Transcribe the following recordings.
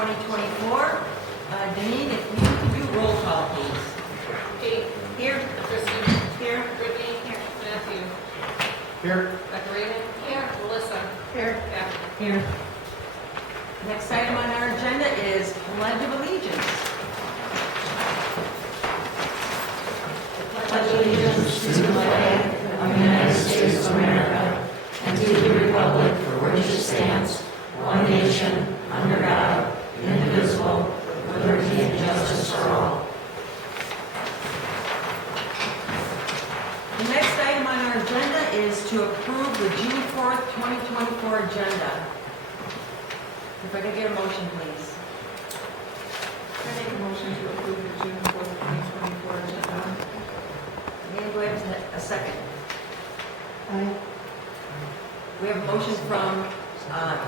2024. Deneen, if you could do roll call, please. Kate. Here. Kristen. Here. Brittany. Here. Matthew. Here. Decorated. Here. Melissa. Here. Kathy. Here. Next item on our agenda is Pledge of Allegiance. Pledge allegiance to the flag of the United States of America and to the republic for which it stands, one nation, under God, indivisible, with liberty and justice for all. The next item on our agenda is to approve the June 4th, 2024 agenda. If I could get a motion, please. I make a motion to approve the June 4th, 2024 agenda. And do I have a second? Aye. We have a motion from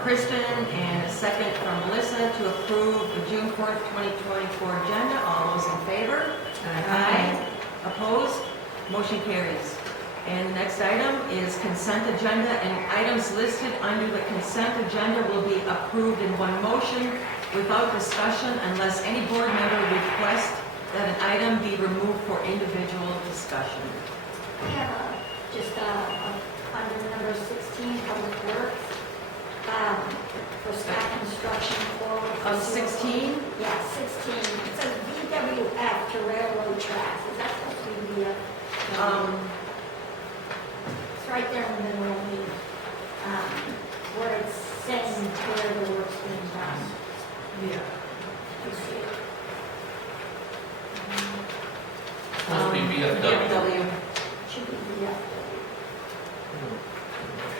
Kristen and a second from Melissa to approve the June 4th, 2024 agenda. All those in favor? Aye. Opposed? Motion carries. And the next item is consent agenda, and items listed under the consent agenda will be approved in one motion without discussion unless any board member requests that an item be removed for individual discussion. We have under number 16, Public Works, for staff construction quote. Of 16? Yeah, 16. It says VWF to railroad tracks. Is that supposed to be the, it's right there in the middle of the, where it's saying where the work's being done. Yeah. You see it? Supposed to be VFW. Should be VFW.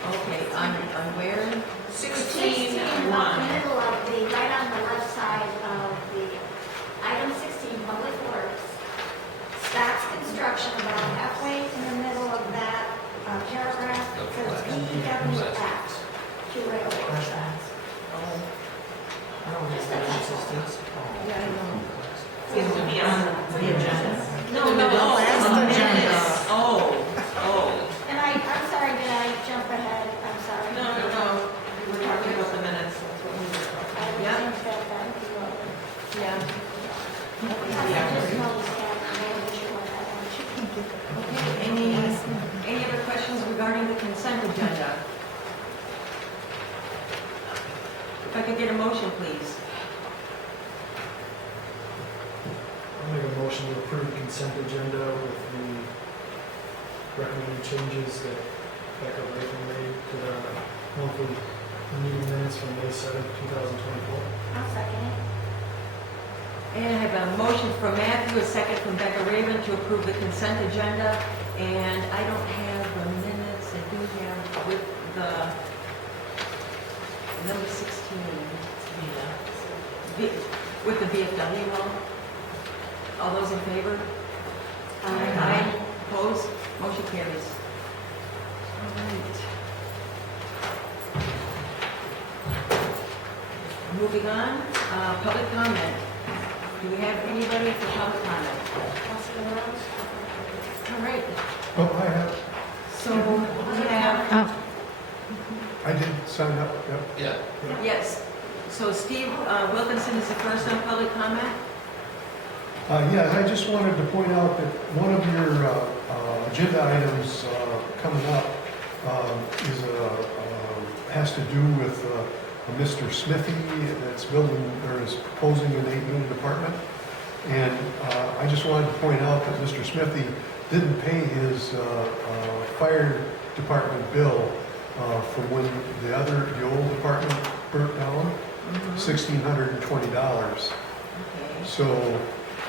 Okay, on where? 16 about the middle of the, right on the left side of the, item 16, Public Works. Starts construction about halfway in the middle of that paragraph. It says VWF to railroad tracks. Just a typo. Yeah, I know. Seems to be on the agenda. No, that's the agenda. Oh. And I'm sorry, did I jump ahead? I'm sorry. No. We were talking about the minutes. That's what we were talking I would Yeah. think that would be what we- Yeah. because I just noticed that, and I wasn't sure what that was. Okay, any other questions regarding the consent agenda? If I could get a motion, please. I'll make a motion to approve the consent agenda with the recommended changes that Becca Latham made to the monthly meeting minutes from May 7th, 2024. I'll second it. And I have a motion from Matthew, a second from Becca Raven to approve the consent agenda. And I don't have the minutes, I do have with the number 16. With the VFW one. All those in favor? Aye. Opposed? Motion carries. All right. Moving on, public comment. Do we have anybody for public comment? Councilor Rose? All right, Oh, I have. so we have, I did sign up, yep. Yeah. yes, so Steve Wilkinson is the first on public comment. Yeah, I just wanted to point out that one of your agenda items coming up has to do with Mr. Smithy that's building or is proposing an 8-unit apartment. And I just wanted to point out that Mr. Smithy didn't pay his fire department bill from when the old apartment burnt down, $1,620. Okay, So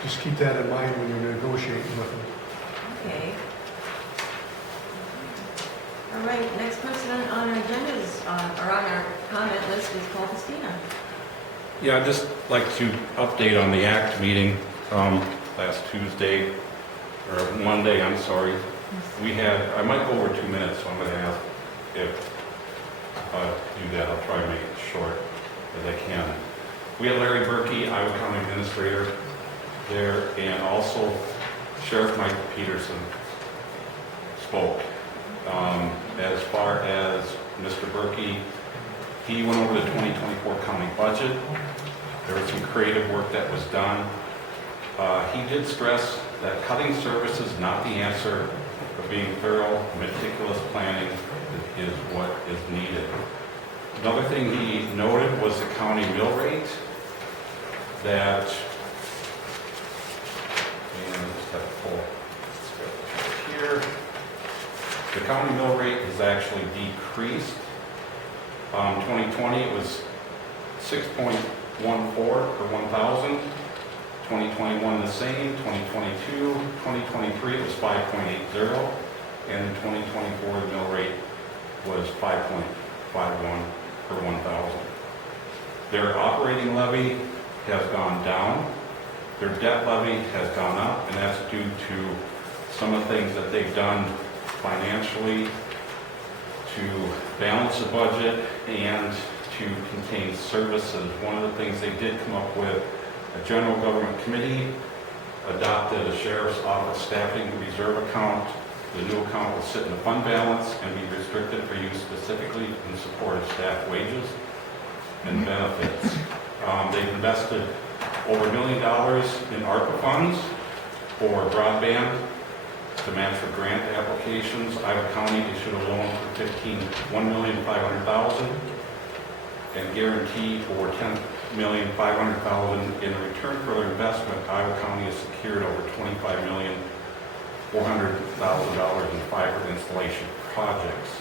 just keep that in mind when you're negotiating with him. okay. All right, next person on our agenda is, or on our comment list is Paul Festina. Yeah, I'd just like to update on the ACT meeting last Tuesday, or Monday, I'm sorry. We had, I might go over 2 minutes, so I'm going to ask if do that. I'll try to make it short as I can. We had Larry Berkey, Iowa County Administrator, there, and also Sheriff Mike Peterson spoke. As far as Mr. Berkey, he went over the 2024 county budget, There was some creative work that was done. He did stress that cutting service is not the answer, but being thorough, meticulous planning is what is needed. Another thing he noted was the county mill rate that, and I just have to pull it here. The county mill rate has actually decreased. 2020 it was 6.14 per 1,000. 2021 the same. 2022, 2023 it was 5.80, and in 2024 the mill rate was 5.51 per 1,000. Their operating levy has gone down. Their debt levy has gone up, and that's due to some of the things that they've done financially to balance the budget and to contain services. One of the things they did come up with, a general government committee adopted a sheriff's office staffing reserve account. The new account will sit in the fund balance and be restricted for use specifically in support of staff wages and benefits. They've invested over $1 million in ARPA funds for broadband to match for grant applications. Iowa County issued a loan for $1,500,000 and guarantee for $10,500,000. In return for their investment, Iowa County has secured over $25,400,000 in fiber installation projects.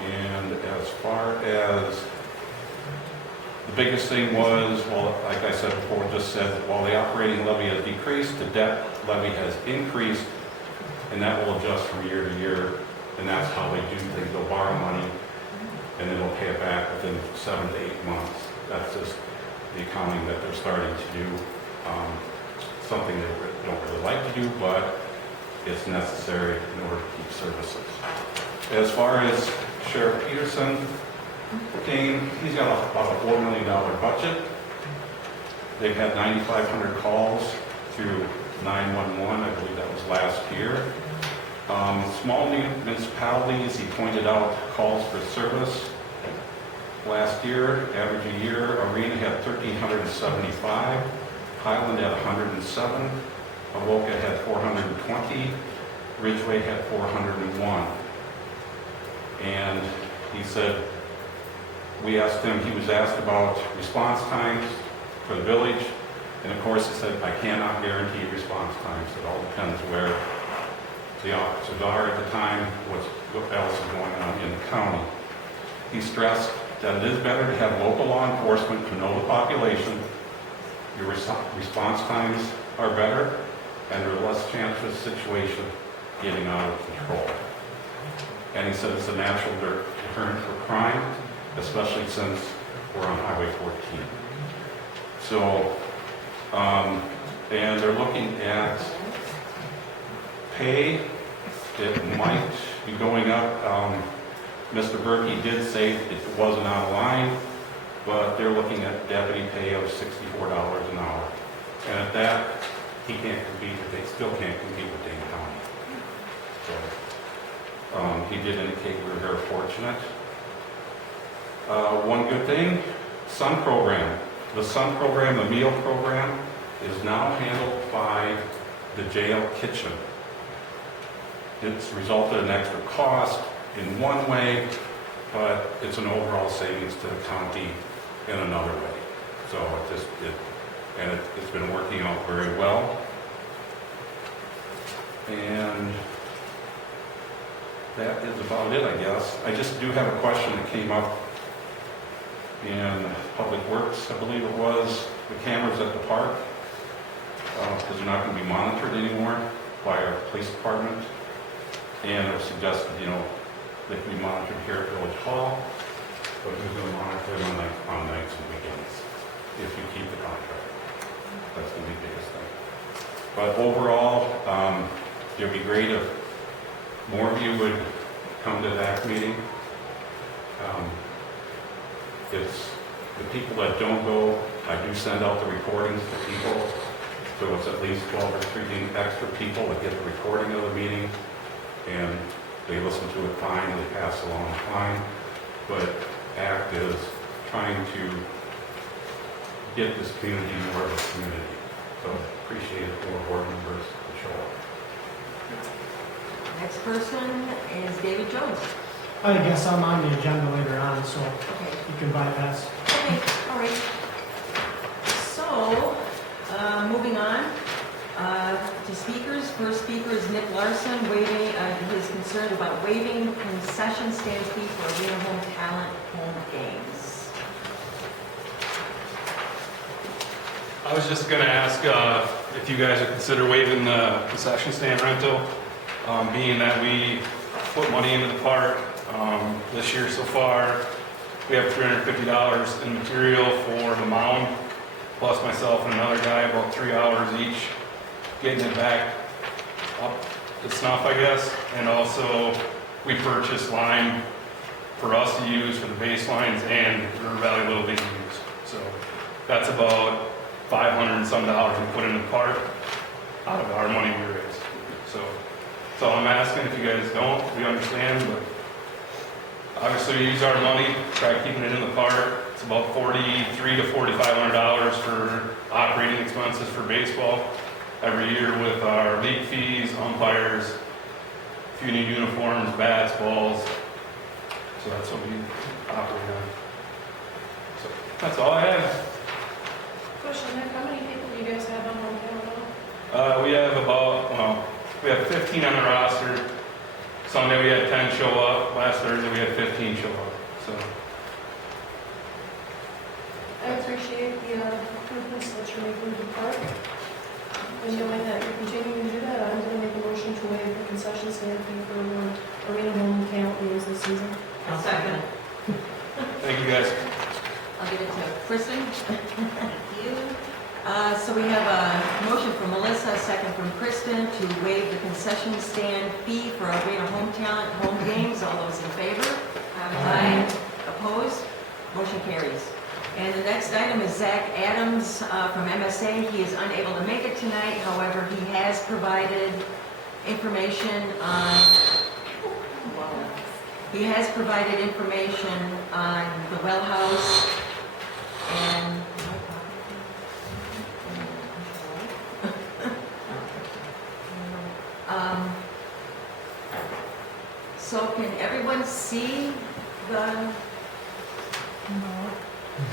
And as far as the biggest thing was, well, like I said before, just said, while the operating levy has decreased, the debt levy has increased, and that will adjust from year to year, and that's how they do things. They'll borrow money, and then they'll pay it back within 7 to 8 months. That's just the accounting that they're starting to do. Something they don't really like to do, but it's necessary in order to keep services. As far as Sheriff Peterson, he's got about a $4 million budget. They've had 9,500 calls through 911, I believe that was last year. Small municipalities, he pointed out calls for service. Last year, average a year, Arena had 1,375, Highland had 107, Avoca had 420, Ridgeway had 401. And he said, we asked him, he was asked about response times for the village, and of course he said, I cannot guarantee response times. It all depends where the officers are at the time, what else is going on in the county. He stressed that it is better to have local law enforcement to know the population. Your response times are better, and there's less chance of a situation getting out of control. And he said it's a natural deterrent for crime, especially since we're on Highway 14. So, and they're looking at pay. It might be going up. Mr. Berkey did say it wasn't out of line, but they're looking at deputy pay of $64 an hour. And at that, he can't compete, they still can't compete with Dane County. So, he did indicate we were very fortunate. One good thing, SUN program. The SUN program, the meal program, is now handled by the jail kitchen. It's resulted in extra cost in one way, but it's an overall savings to the county in another way. So it's been working out very well. And that is about it, I guess. I just do have a question that came up in Public Works, I believe it was, the cameras at the park, because they're not going to be monitored anymore by our police department. And it was suggested, they can be monitored here at Village Hall, but who's going to monitor them on nights and weekends if you keep the contract? That's going to be the biggest thing. But overall, it would be great if more of you would come to that meeting. It's the people that don't go, I do send out the recordings to people, so it's at least 12 or 13 extra people that get the recording of the meeting, and they listen to it fine, they pass along fine, but ACT is trying to get this community more of a community. So appreciate it for board members to show up. Next person is David Jones. I guess I'm on the agenda later on, so Okay. you can bypass. Okay, all right. So, moving on to speakers. First speaker is Nick Larson, waiving his concern about waiving concession stand fee for Arena Home Talent home games. I was just going to ask if you guys would consider waiving the concession stand rental, being that we put money into the park. This year so far, we have $350 in material for the mound, plus myself and another guy, about 3 hours each, getting it back up to snuff, I guess. And also, we purchased lime for us to use for the baselines and River Valley Little League to use. So that's about $500 and some we put in the park out of our money we raised. So that's all I'm asking. If you guys don't, we understand, but obviously we use our money, try keeping it in the park. It's about $4,300 to $4,500 for operating expenses for baseball every year with our league fees, umpires, a few new uniforms, bats, balls. So that's what we operate on. So that's all I have. Question, Nick, how many people do you guys have on home count? We have we have 15 on the roster. Sunday we had 10 show up. Last Thursday we had 15 show up. So I appreciate the improvements that you're making to the park. And knowing that you're continuing to do that, I'm going to make a motion to waive the concession stand fee for Arena Home Talent games this season. I'll second. thank you guys. I'll give it to Kristen. Thank you. So we have a motion from Melissa, a second from Kristen, to waive the concession stand fee for Arena Home Talent home games. All those in favor? Aye. Opposed? Motion carries. And the next item is Zach Adams from MSA. He is unable to make it tonight. However, he has provided information on the well house and so can everyone see the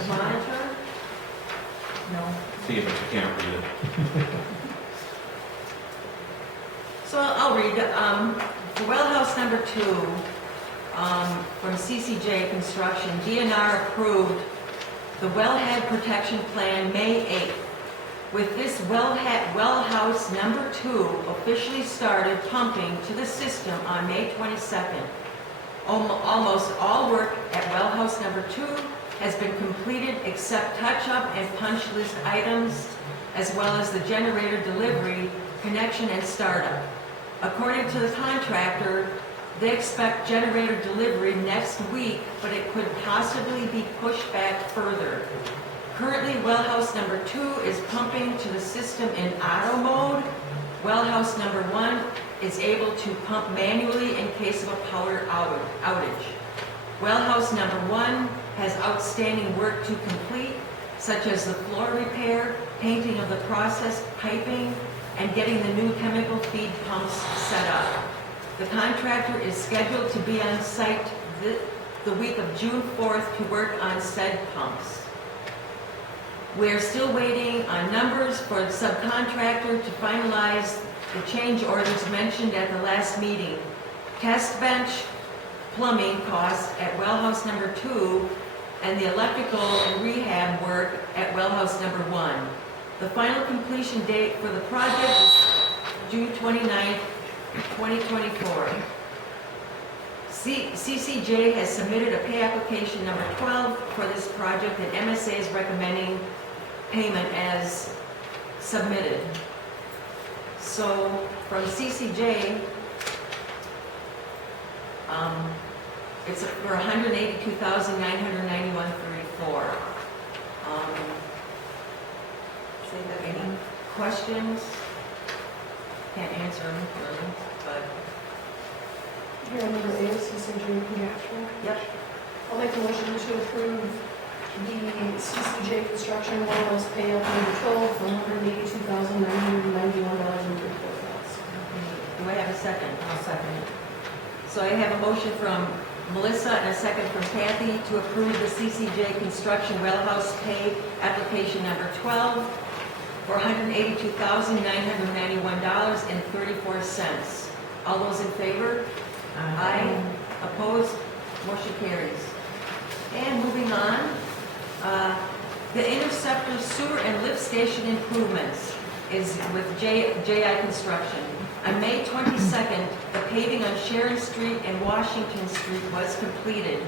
monitor? No. See, but you can't read it. So I'll read. The well house number 2 from CCJ Construction, DNR approved the wellhead protection plan May 8th. With this well house number 2 officially started pumping to the system on May 22nd. Almost all work at well house number 2 has been completed except touch-up and punch list items, as well as the generator delivery, connection, and startup. According to the contractor, they expect generator delivery next week, but it could possibly be pushed back further. Currently, wellhouse number 2 is pumping to the system in auto mode. Wellhouse number 1 is able to pump manually in case of a power outage. Wellhouse number 1 has outstanding work to complete, such as the floor repair, painting of the process piping, and getting the new chemical feed pumps set up. The contractor is scheduled to be on site the week of June 4th to work on said pumps. We're still waiting on numbers for the subcontractor to finalize the change orders mentioned at the last meeting. Test bench plumbing costs at wellhouse number 2 and the electrical and rehab work at wellhouse number 1. The final completion date for the project is June 29th, 2024. CCJ has submitted a pay application number 12 for this project, and MSA is recommending payment as submitted. So from CCJ, it's for $182,991.34. Any questions? Can't answer them really, but Here, number 8, CCJ Pediatric. yep. I'll make a motion to approve the CCJ Construction Warehouse pay up number 12 for $182,991.34. Do I have a second? I'll second it. So I have a motion from Melissa and a second from Kathy to approve the CCJ Construction Well House pay application number 12 for $182,991.34. All those in favor? Aye. Opposed? Motion carries. And moving on, the Interceptor Sewer and Lift Station improvements is with JI Construction. On May 22nd, the paving on Sharon Street and Washington Street was completed.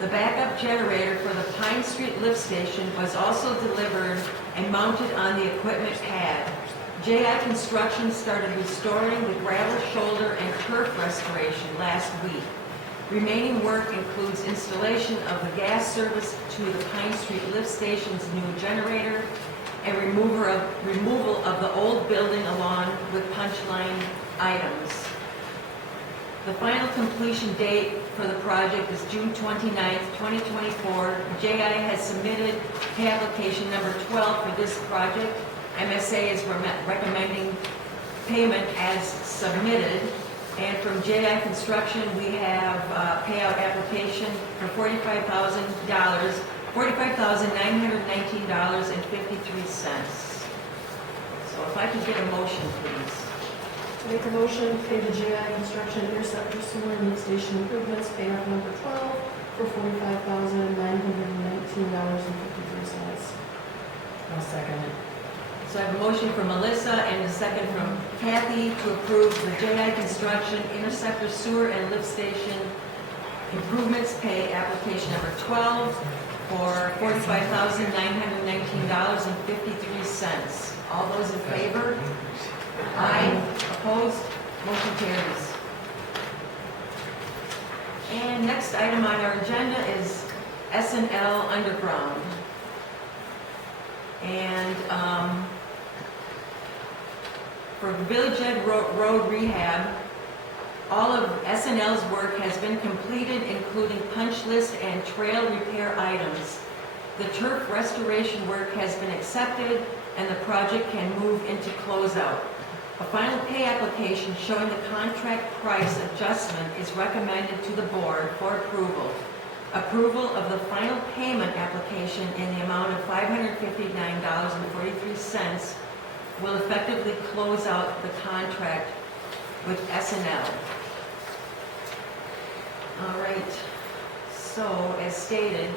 The backup generator for the Pine Street lift station was also delivered and mounted on the equipment pad. JI Construction started restoring the gravel shoulder and turf restoration last week. Remaining work includes installation of the gas service to the Pine Street lift station's new generator and removal of the old building along with punch line items. The final completion date for the project is June 29th, 2024. JI has submitted pay application number 12 for this project. MSA is recommending payment as submitted. And from JI Construction, we have payout application for $45,919.53. So if I could get a motion, please. Make a motion to pay the JI Construction Interceptor Sewer and Lift Station improvements pay up number 12 for $45,919.53. I'll second it. So I have a motion from Melissa and a second from Kathy to approve the JI Construction Interceptor Sewer and Lift Station improvements pay application number 12 for $45,919.53. All those in favor? Aye. Opposed? Motion carries. And next item on our agenda is S&L Underground. And for Village Ed Road rehab, all of S&L's work has been completed, including punch list and trail repair items. The turf restoration work has been accepted, and the project can move into closeout. A final pay application showing the contract price adjustment is recommended to the board for approval. Approval of the final payment application in the amount of $559.43 will effectively close out the contract with S&L. All right, so as stated,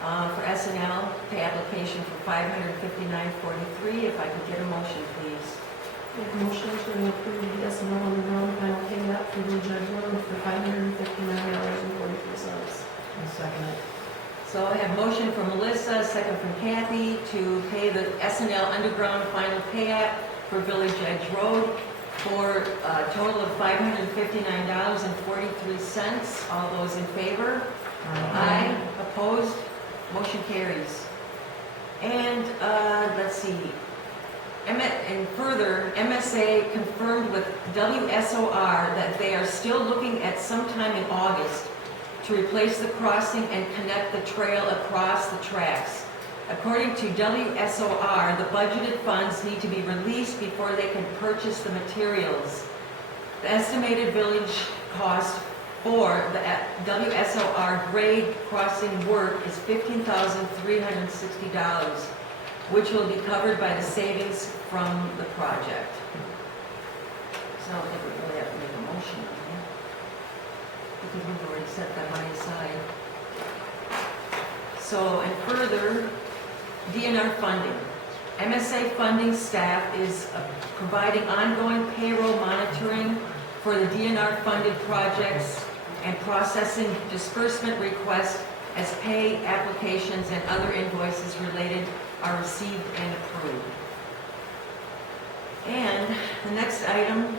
for S&L, pay application for $559.43. If I could get a motion, please. Make a motion to approve the S&L Underground final pay app for Village Ed Road for $559.43. I'll second it. So I have motion from Melissa, second from Kathy to pay the S&L Underground final pay app for Village Edge Road for a total of $559.43. All those in favor? Aye. Opposed? Motion carries. And let's see. And further, MSA confirmed with WSOR that they are still looking at sometime in August to replace the crossing and connect the trail across the tracks. According to WSOR, the budgeted funds need to be released before they can purchase the materials. The estimated village cost for the WSOR grade crossing work is $15,360, which will be covered by the savings from the project. So I don't think we really have to make a motion on that, because we've already set that money aside. So, and further, DNR funding. MSA funding staff is providing ongoing payroll monitoring for the DNR funded projects and processing disbursement requests as pay applications and other invoices related are received and approved. And the next item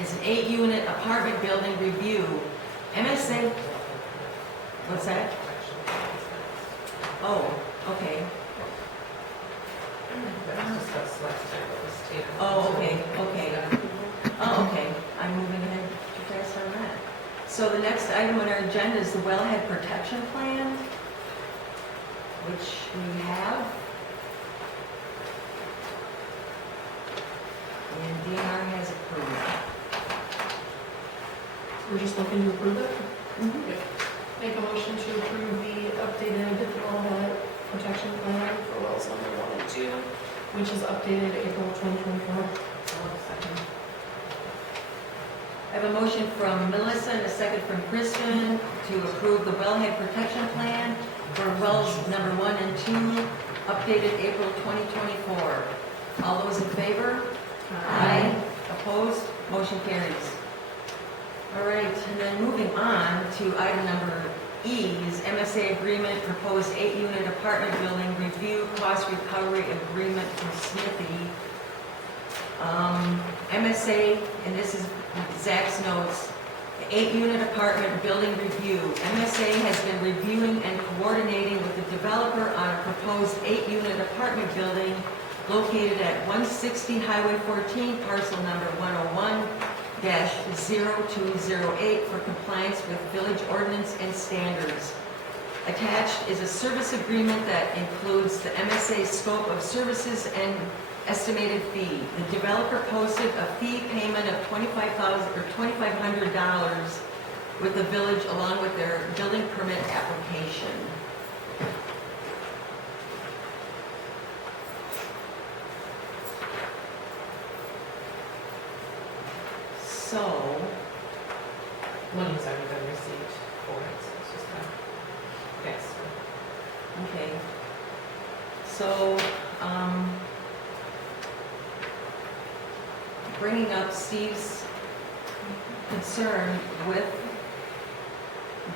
is an 8-unit apartment building review. MSA, what's that? Oh, okay. Oh, okay. Oh, okay. I'm moving ahead too fast on that. So the next item on our agenda is the wellhead protection plan. which we have. And DNR has approved. We're just looking to approve it? Make a motion to approve the updated wellhead protection plan for wells number 1 and 2, which is updated April 2024. I have a motion from Melissa and a second from Kristen to approve the wellhead protection plan for wells number 1 and 2, updated April 2024. All those in favor? Aye. Opposed? Motion carries. All right, and then moving on to item number E is MSA agreement, proposed 8-unit apartment building review, cost recovery agreement for Smithy. MSA, and this is Zach's notes, 8-unit apartment building review. MSA has been reviewing and coordinating with the developer on a proposed 8-unit apartment building located at 160 Highway 14, parcel number 101-0208 for compliance with village ordinance and standards. Attached is a service agreement that includes the MSA scope of services and estimated fee. The developer posted a fee payment of $2,500 with the village along with their building permit application. So, Money's already been received for it, so it's just that. Yes. okay. So, bringing up Steve's concern with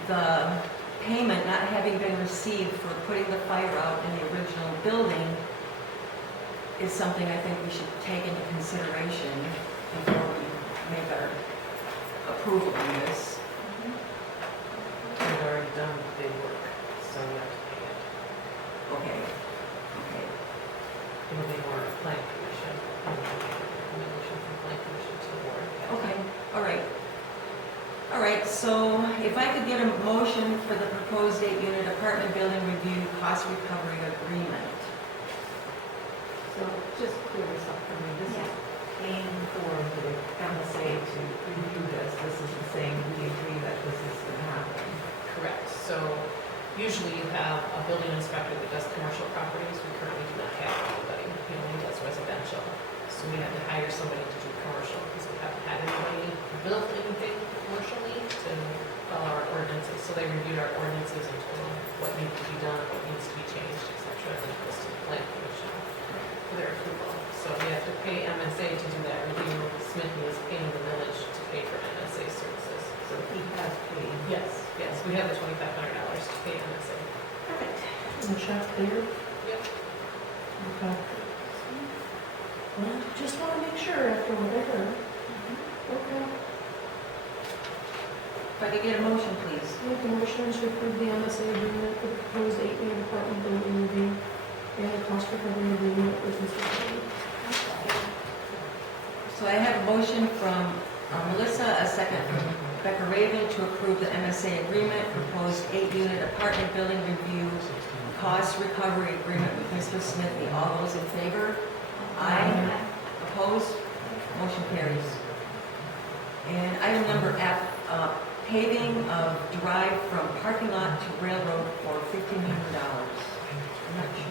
the payment not having been received for putting the fire out in the original building is something I think we should take into consideration before we make our approval on this. We've already done the big work, so we have to pay it. Okay, okay. It will be more plan commission. Recommendation from plan commission to the board. Okay, all right. All right, so if I could get a motion for the proposed 8-unit apartment building review cost recovery agreement. So just clear this up for me, this is paying for the MSA to review this, this isn't saying we agree that this is gonna happen. Correct. So usually you have a building inspector that does commercial properties. We currently do not have anybody. He only does residential. So we had to hire somebody to do commercial because we haven't had anybody build anything commercially to follow our ordinances. So they reviewed our ordinances and told them what needs to be done, what needs to be changed, et cetera, and then it goes to the plan commission for their approval. So we have to pay MSA to do that review. Smithy is paying the village to pay for MSA services. So he has paid. Yes, yes, we have the $2,500 to pay MSA. Perfect. And the check there? Yep. Okay. Well, just want to make sure after what I heard. Okay. If I could get a motion, please. Make a motion to approve the MSA agreement for the proposed 8-unit apartment building review and the cost recovery agreement with Mr. Kennedy. So I have a motion from Melissa, a second from Becca Raven to approve the MSA agreement, proposed 8-unit apartment building review, cost recovery agreement with Mr. Smithy. All those in favor? Aye. Opposed? Motion carries. And item number F, paving of drive from parking lot to railroad for $1,500. I'm not sure.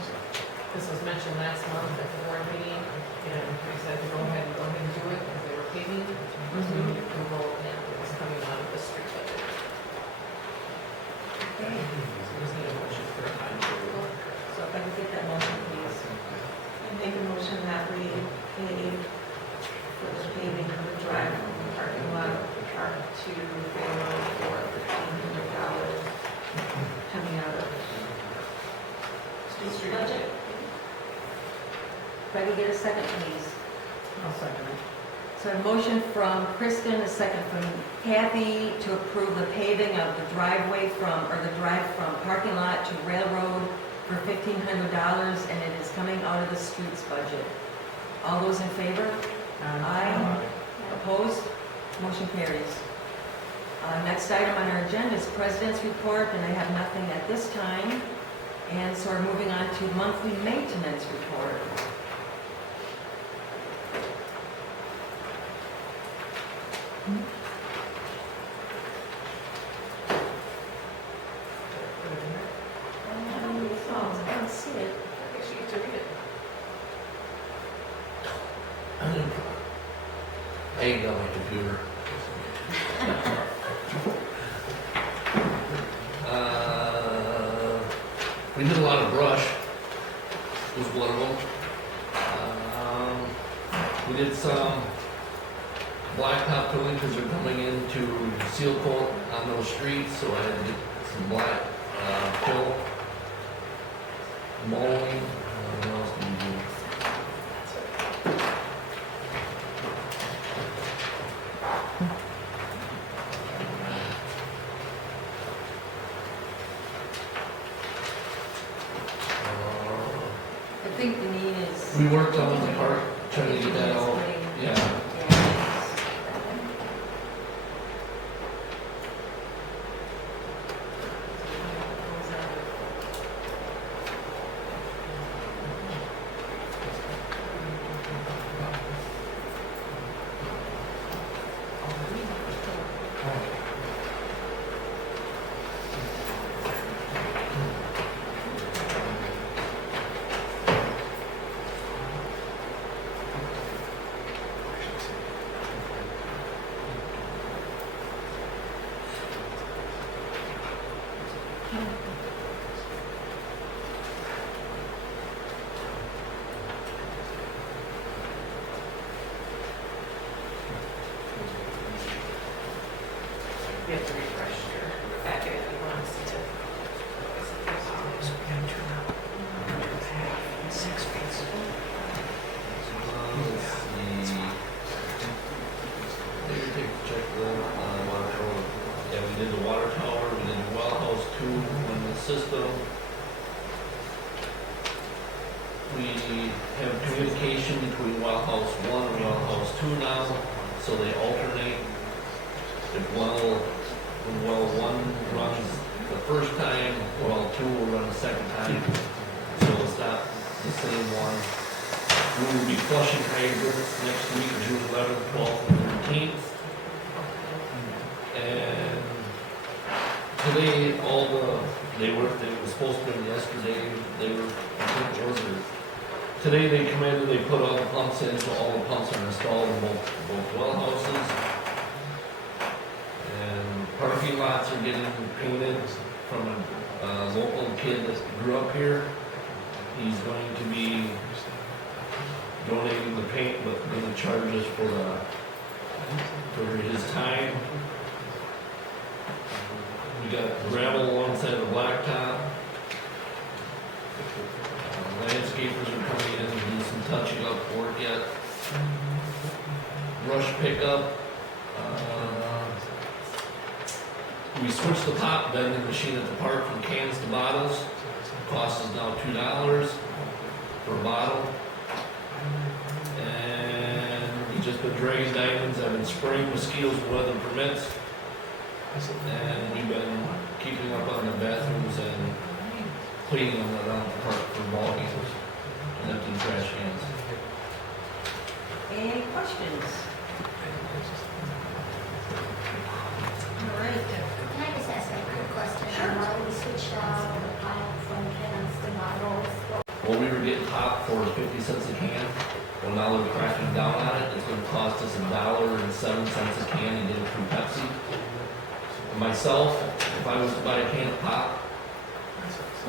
This was mentioned last month at the board meeting, and we said to go ahead and do it because they were paving. So we need approval, and it was coming out of the street budget. Okay. So we just need a motion for a final approval. So if I could get that motion, please. I make a motion that we pay for the paving of the drive from the parking lot of the park to railroad for $1,500 coming out of street budget. If I could get a second, please. I'll second it. So a motion from Kristen, a second from Kathy to approve the paving of the driveway from, or the drive from parking lot to railroad for $1,500, and it is coming out of the streets budget. All those in favor? Aye. Opposed? Motion carries. Next item on our agenda is President's Report, and I have nothing at this time. And so we're moving on to monthly maintenance report. Oh, I don't see it. I think she used to read it. I ain't got my computer. We did a lot of brush, was one of them. We did some blacktop filling because they're coming in to seal coat on those streets, so I had to get some black fill. Mowing, what else did we do? I think the need is. We worked on the park, trying to get that all, yeah. You have to refresh your packet if you want us to. Check the water tower. Yeah, we did the water tower, we did the well house 2 in the system. We have communication between well house 1 and well house 2 now, so they alternate. If when well 1 runs the first time, well 2 will run the second time, so it's not the same one. We will be flushing hydrants next week, June 11th, 12th, and 13th. And today, they were supposed to be yesterday, I think it was, today they come in and they put all the pumps in, so all the pumps are installed in both well houses. And parking lots are getting painted from a local kid that grew up here. He's going to be donating the paint, but going to charge us for his time. We got gravel alongside the blacktop. Landscapers are coming in and doing some touching up work yet. Brush pickup. We switched the pop vending machine at the park from cans to bottles. Cost is now $2 per bottle. And we just been dragging diamonds. I've been spraying mosquitoes when weather permits. And we've been keeping up on the bathrooms and cleaning them around the park for ball games and emptying trash cans. Any questions? All right. Can I just ask a quick question? Sure. Why we switched out the pile from cans to bottles? Well, we were getting top for 50 cents a can. Well, now they're cracking down on it. It's going to cost us $1.07 a can to get it from Pepsi. Myself, if I was to buy a can of pop,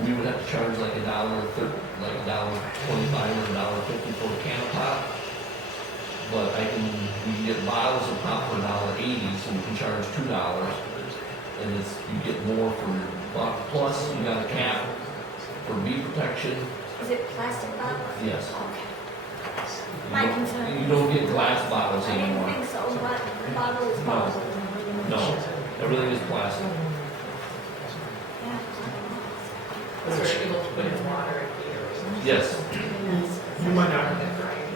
we would have to charge like $1.25 or $1.50 for a can of pop. But we can get bottles of pop for $1.80, so we can charge $2, and you get more for your buck. Plus, you got a cap for bee protection. Is it plastic bottles? Yes. Okay. My concern. You don't get glass bottles I didn't anymore. think so, but bottle is bottle. No, everything is plastic. Yeah. Was there able to put in water here or something? Yes. You might not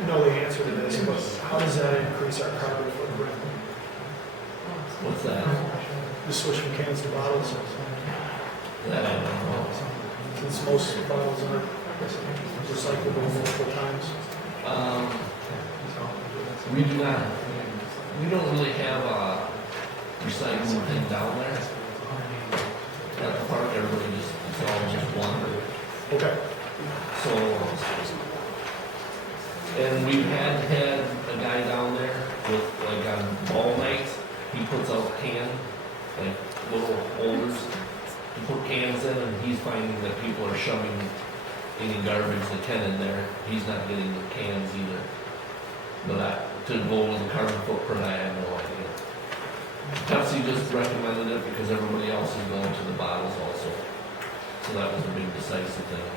know the answer to this, but how does that increase our carbon footprint? What's that? The switch from cans to bottles? That I don't know. since most bottles aren't recyclable multiple times? We do not, we don't really have a recycling thing down there. At the park, everybody just, it's all just one. Okay. So, and we've had a guy down there with, like on ball nights, he puts out like little holders to put cans in, and he's finding that people are shoving any garbage they can in there. He's not getting the cans either. But to go with the carbon footprint, I have no idea. Pepsi just recommended it because everybody else is going to the bottles also. So that was a big decisive thing.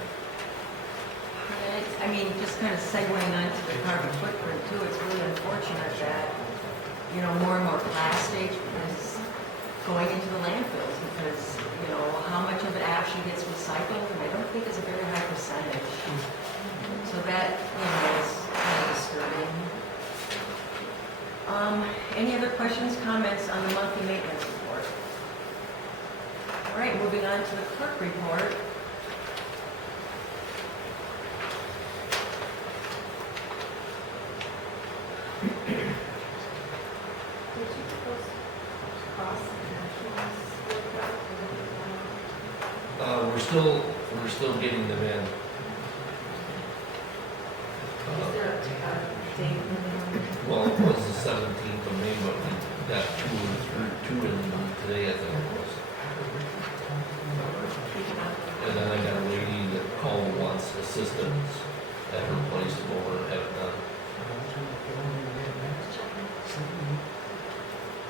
I mean, just kind of segueing onto the carbon footprint too, it's really unfortunate that, you know, more and more plastic is going into the landfills because, you know, how much of it actually gets recycled, and I don't think it's a very high percentage. So that, you know, is kind of disturbing. Any other questions, comments on the monthly maintenance report? All right, moving on to the clerk report. We're still getting them in. Is there a date? Well, it was the 17th of May, but we got two in today, I think it was. And then I got a lady that called once, assistance at her place to go over and have it done.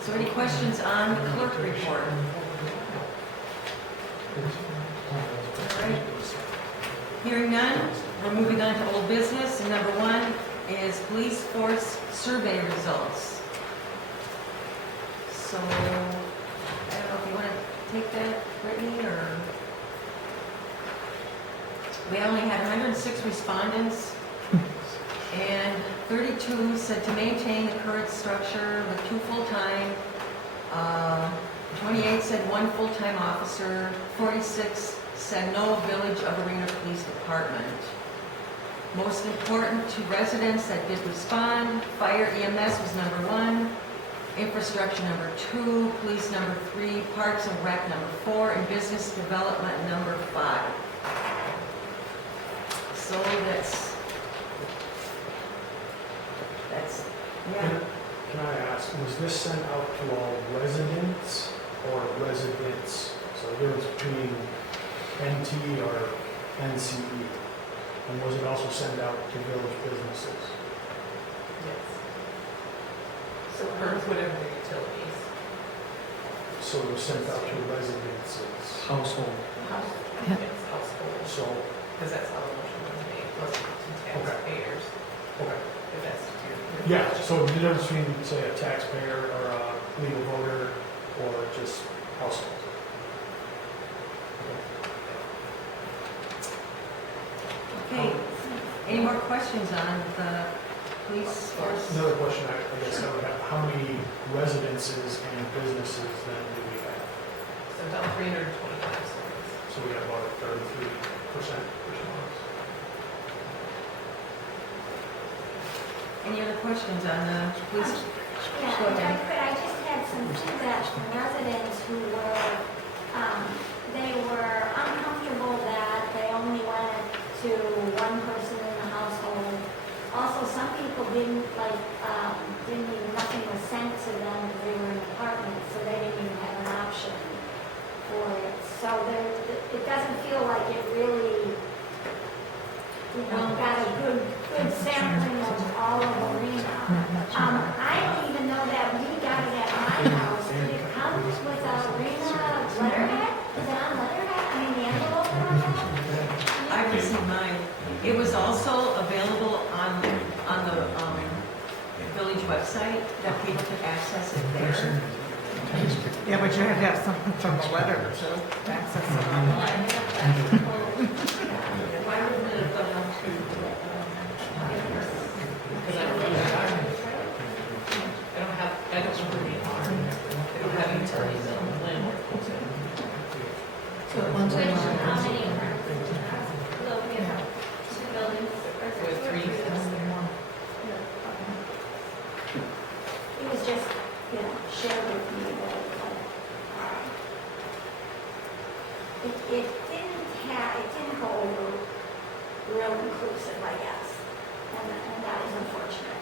So any questions on the clerk report? All right. Hearing none, we're moving on to old business, and number one is police force survey results. So, I don't know if you want to take that, Brittany, or? We only had 106 respondents, and 32 said to maintain the current structure with 2 full-time, 28 said 1 full-time officer, 46 said no Village of Arena Police Department. Most important to residents that did respond, fire EMS was number 1, infrastructure number 2, police number 3, parks and rec number 4, and business development number 5. So that's, yeah. Can I ask, was this sent out to all residents or residents? So there was between NT or NCE. And was it also sent out to village businesses? Yes. So hers, whatever the utilities. So it was sent out to residences. Household. It's household, So, because that's how the motion was made, wasn't to Okay. taxpayers, okay. if that's your. Yeah, so the difference between, say, a taxpayer or a legal voter or just household. Okay, any more questions on the police force? Another question I guess I would have, how many residences and businesses then do we have? So about 325 stores. So we have about 33% response. Any other questions on the police? Yeah, Go if I ahead. could, I just had some feedback from residents who were, they were uncomfortable that they only went to one person in the household. Also, some people didn't even, nothing was sent to them because they were in apartments, so they didn't even have an option for it. So it doesn't feel like it really, got a good sampling of all of Arena. I don't even know that we got it at my house. Did it come with a Arena letterhead? Is it on letterhead? I mean, the envelope on that? I received mine. It was also available on the village website that people could access it there. Yeah, but you have to have something from the letter to access it online. Why wouldn't it have gone on to? Because I don't know that. I don't know who they are. They don't have utilities on the landlord. So at one time, How many? it didn't go over real inclusive, I guess, and that is unfortunate.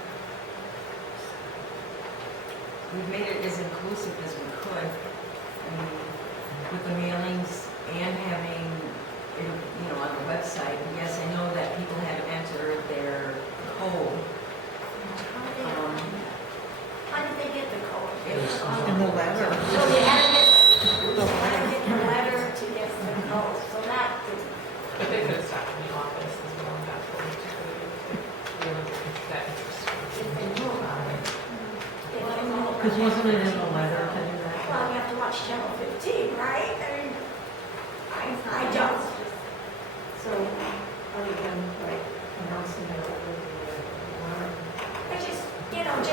We've made it as inclusive as we could. I mean, with the mailings and having, on the website. Yes, I know that people had to enter their code. How did they get the code? In the letter. So you had to get the letter to get the code, so that didn't. But they could have stopped in the office as well, that's what we typically do. They would get that interest. If they knew about it. They didn't know about Because it. wasn't it in the letter to do that? Well, you have to watch Channel 15, right? I mean, I don't. So, other than like announcing it over the alarm, I just, I it was,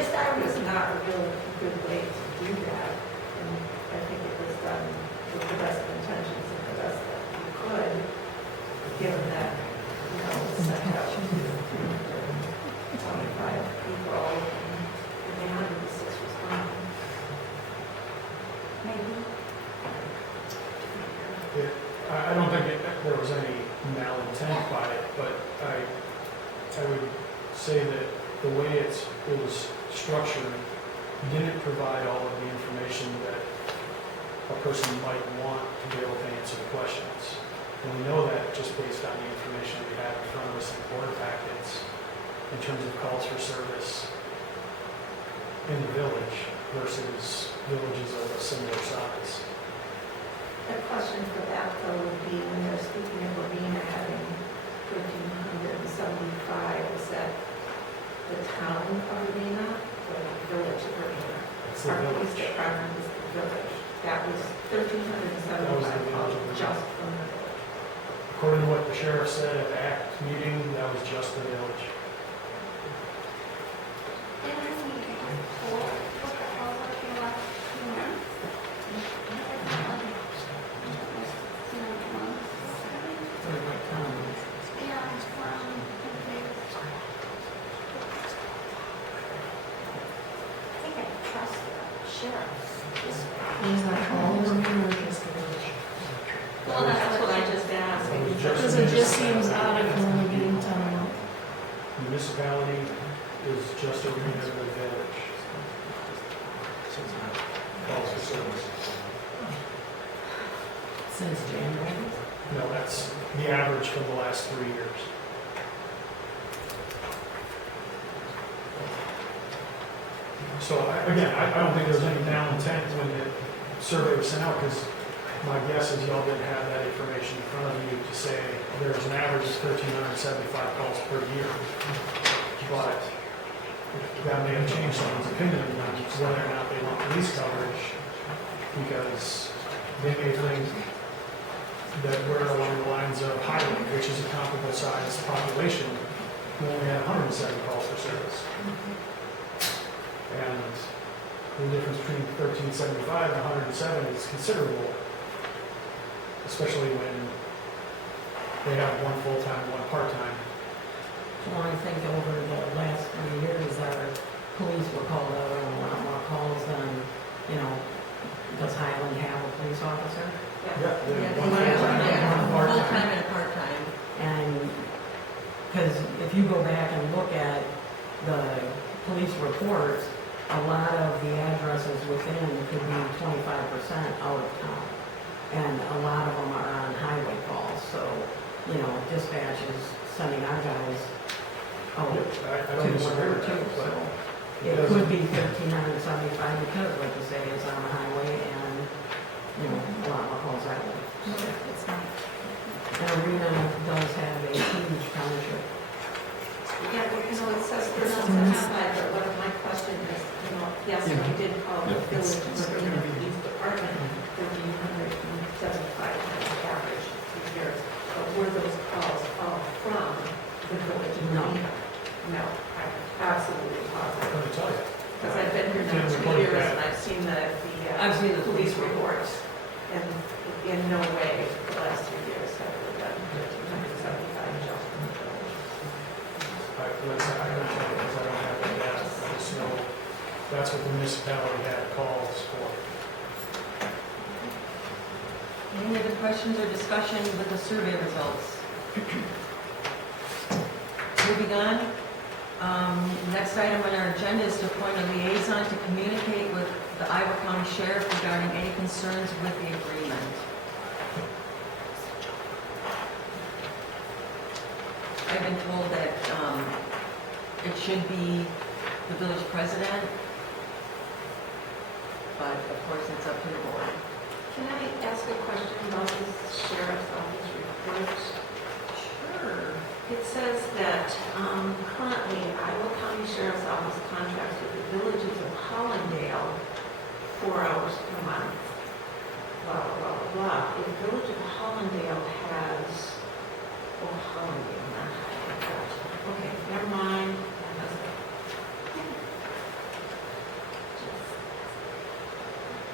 was not a real good way to do that. And I think it was done with the best of intentions and the best that we could, given that, sent out to 25 people and the 106 responding. maybe. I don't think there was any malintent by it, but I would say that the way it was structured didn't provide all of the information that a person might want to be able to answer the questions. And we know that just based on the information we have in front of us in the board packets, in terms of calls for service in the village versus villages of a similar size. A question for that though would be when they're speaking of Arena having 1,375, is that the town of Arena or the village of Arena? It's the Our police village. department is the village. That was 1,375 calls just from the village. According to what the sheriff said at the ACT meeting, that was just the village. Then I think what the hell was it like, Yeah, it's from, I think I trust the sheriff. Is that all or just the village? Well, that's what I just asked. That was Because it just seems odd if we're only getting town. Municipality is just Arena of the village. Calls for service. Since January. No, that's the average for the last 3 years. So again, I don't think there was any malintent when the survey was sent out, because my guess is y'all didn't have that information in front of you to say there's an average of 1,375 calls per year. But that may have changed someone's opinion on whether or not they want police coverage, because they may think that we're along the lines of Highland, which is a comparable sized population, who only had 107 calls for service. And the difference between 1,375 and 107 is considerable, especially when they have one full-time, one part-time. Well, I think over the last 3 years, our police were called out on a lot more calls than, does Highland have a police officer? Yeah, Yeah, one full-time, one part-time. full-time and a part-time. And, because if you go back and look at the police reports, a lot of the addresses within could be 25% out of town. And a lot of them are on highway calls, so, dispatch is sending our guys out I to don't disagree whatever with too, that, so. but It could be 1,375 because, like you say, it's on the highway and, a lot more calls that way. It's not. And Arena does have a huge township. Yeah, well, it says we're not to have that, but what my question is, yes, we did call the village Arena Police Department 1,375 on average 2 years, but were those calls all from the village of No. Arena? No, I'm absolutely positive. let me tell you. Because I've been here now Yeah, 2 report years back. and I've seen I've seen the police reports. And in no way the last 2 years have we done 1,375 just from the village. I don't know, because I don't have that data. I just know that's what the municipality had calls for. Any Any other questions or discussion with the survey results? Moving on, next item on our agenda is to appoint a liaison to communicate with the Iowa County Sheriff regarding any concerns with the agreement. I've been told that it should be the village president, but of course it's up to the board. Can I ask a question about this sheriff's office report? Sure. It says that currently Iowa County Sheriff's Office contracts with the villages of Hollandale 4 hours per month. Blah, blah, blah, blah, blah. The village of Hollandale has, oh, Hollandale, not Highland. Okay, never mind. That doesn't-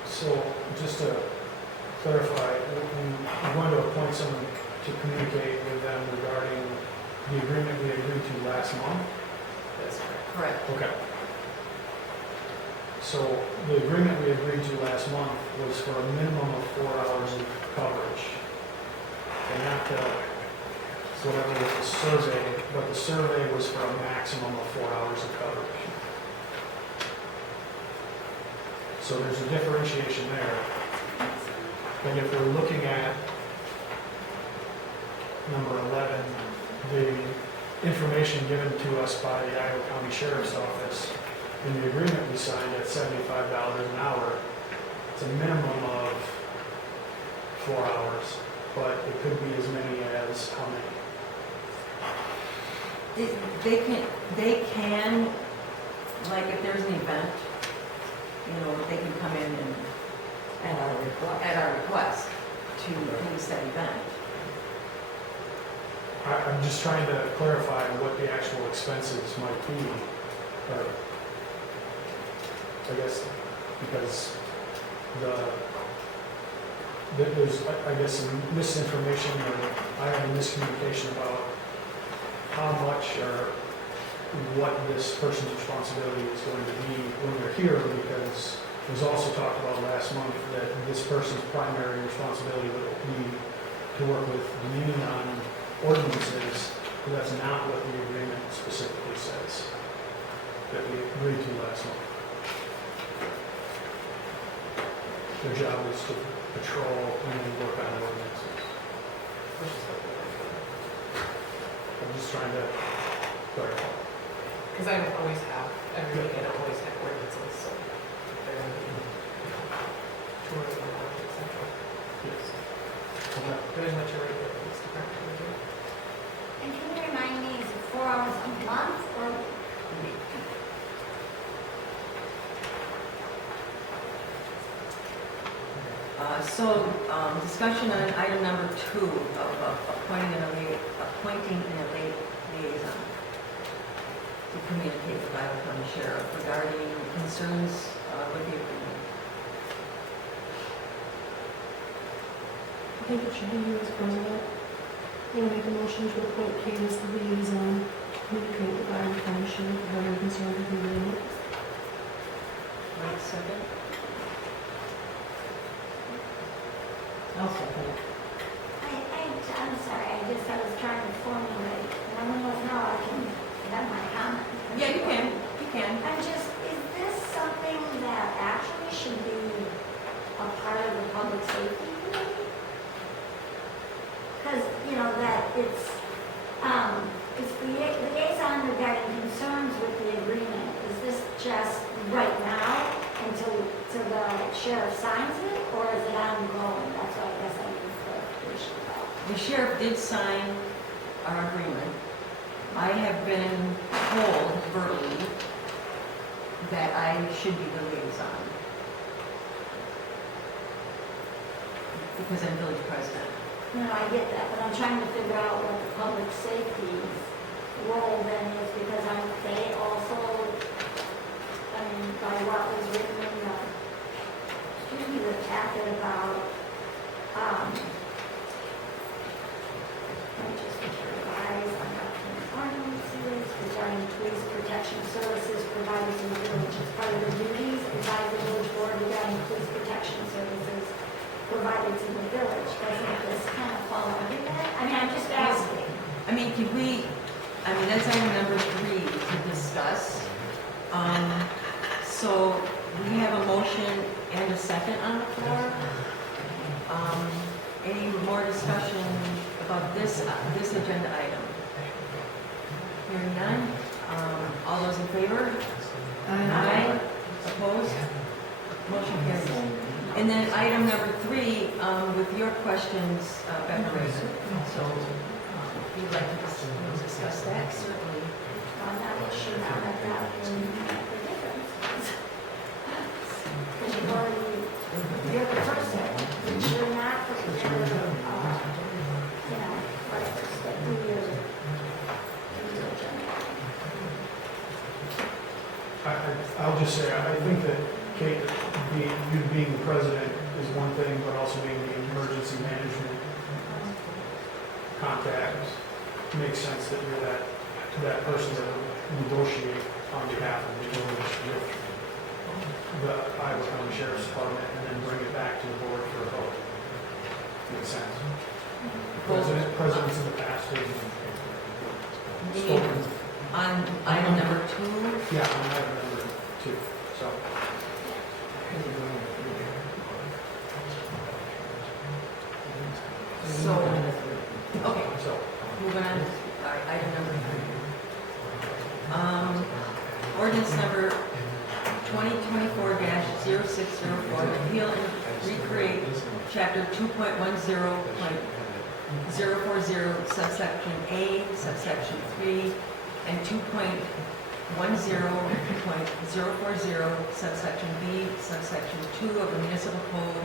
So, just to clarify, we're going to appoint someone to communicate with them regarding the agreement we agreed to last month? That's correct. Correct. Okay. So, the agreement we agreed to last month was for a minimum of 4 hours of coverage. And not whatever was the survey, but the survey was for a maximum of 4 hours of coverage. So there's a differentiation there. And if we're looking at number 11, the information given to us by the Iowa County Sheriff's Office in the agreement we signed at $75 an hour, it's a minimum of 4 hours, but it could be as many as how many? They can, like if there's an event, you know, they can come in and, at our request to police that event. I'm just trying to clarify what the actual expenses might be, or I guess, because there's, I guess, some misinformation, or I have a miscommunication about how much or what this person's responsibility is going to be when they're here, because it was also talked about last month that this person's primary responsibility would be to work with Dominion on ordinances, but that's not what the agreement specifically says that we agreed to last month. Their job is to patrol and work on ordinances. I'm just trying to clarify. Because I don't always have, every week I don't always have ordinances, so they're going to be tours and all, et cetera. Yes. Okay. Doing what your regular police department would do. And can you remind me, is it 4 hours a month or? Discussion on item number 2 of appointing a liaison to communicate with Iowa County Sheriff regarding concerns with the agreement. I think it should be you as president. I'm going to make a motion to appoint Kate as the liaison, communicate with Iowa County Sheriff regarding concern with the agreement. Right, second? I'll second it. I'm sorry, I was trying to formulate, and I don't know if now I can have my comment. Yeah, you can. You can. I'm just, is this something that actually should be a part of the public safety committee? Because, you know, that it's liaison regarding concerns with the agreement. Is this just right now until the sheriff signs it, or is it ongoing? That's what I guess I need clarification about. The sheriff did sign our agreement. I have been told verbally that I should be the liaison because I'm village president. No, I get that, but I'm trying to figure out what the public safety role then is, because they also, I mean, by what was written in the packet about, let me just revise on document ordinances regarding police protection services provided to the village as part of the duties, advise the village board regarding police protection services provided provided to the village, doesn't this kind of fall under that? I mean, I'm just asking. I mean, that's item number 3 to discuss. So we have a motion and a second on the floor. Any more discussion about this agenda item? Hearing none. All those in favor? Aye. Opposed? Motion carries. And then item number 3, with your questions, Beverly. So if you'd like to discuss that, certainly. I'm not sure how that got in the difference. Because you've already, you're the person, you're not the, whatever, step through your I'll just say, I think that Kate, you being the president is one thing, but also being the emergency management contact makes sense that you're that person to negotiate on behalf of the village with the Iowa County Sheriff's Department and then bring it back to the board for a vote. Makes sense. Presidents in the past have spoken. On item number 2, Yeah, on item number 2, so. so, okay, So, moving on, all right, item number 3. Ordinance number 2024-0604, repeal and recreate chapter 2.10.040 subsection A, subsection 3, and 2.10.040 subsection B, subsection 2 of the municipal code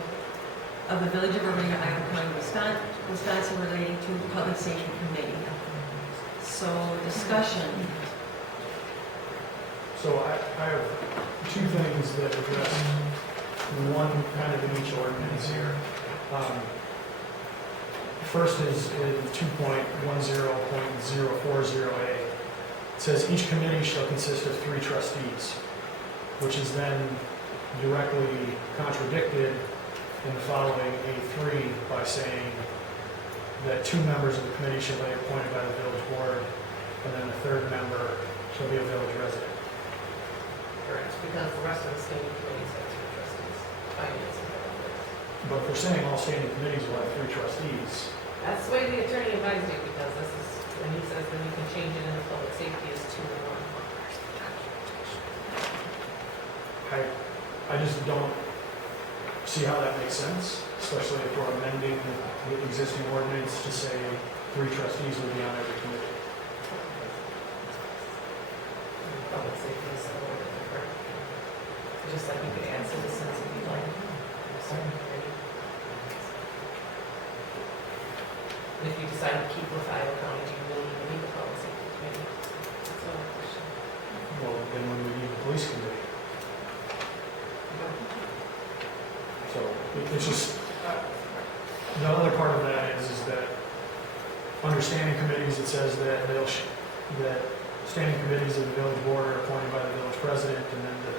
of the Village of Arena, Iowa County, Wisconsin relating to Public Safety Committee. So discussion. So I have 2 things that address one kind of in each ordinance here. First is in 2.10.040A. It says each committee shall consist of 3 trustees, which is then directly contradicted in the following A3 by saying that 2 members of the committee shall be appointed by the village board, and then the 3rd member shall be a village resident. Correct, because the rest of the standing committees have 2 trustees, finance and government. But if we're saying all standing committees will have 3 trustees, That's the way the attorney advised you, because this is, when he says that you can change it in the public safety is 2 and 1. I just don't see how that makes sense, especially if we're amending the existing ordinance to say 3 trustees will be on every committee. Public safety is a little bit different. Just like you could add citizens if you like. And if you decide to keep with Iowa County, do you really need the public safety committee? That's another question. Well, then when we need the police committee. So it's just, the other part of that is that understanding committees, it says that that standing committees of the village board are appointed by the village president, and then the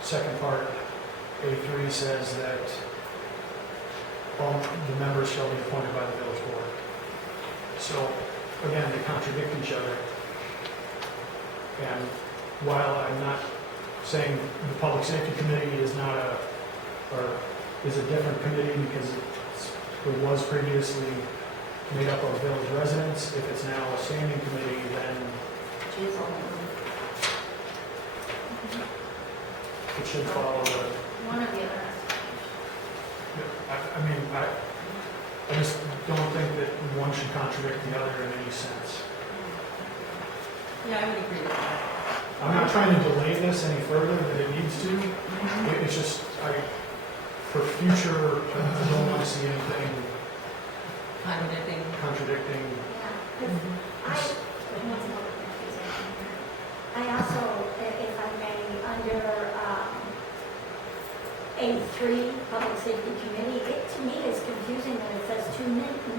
second part, A3, says that all the members shall be appointed by the village board. So, again, they contradict each other. And while I'm not saying the public safety committee is not is a different committee because it was previously made up of village residents, if it's now a standing committee, then it should follow the, One of the other. I just don't think that one should contradict the other in any sense. Yeah, I would agree with that. I'm not trying to delay this any further than it needs to. It's just, for future, I don't want to see anything contradicting. I also, if I may, under A3, Public Safety Committee, it to me is confusing when it says 2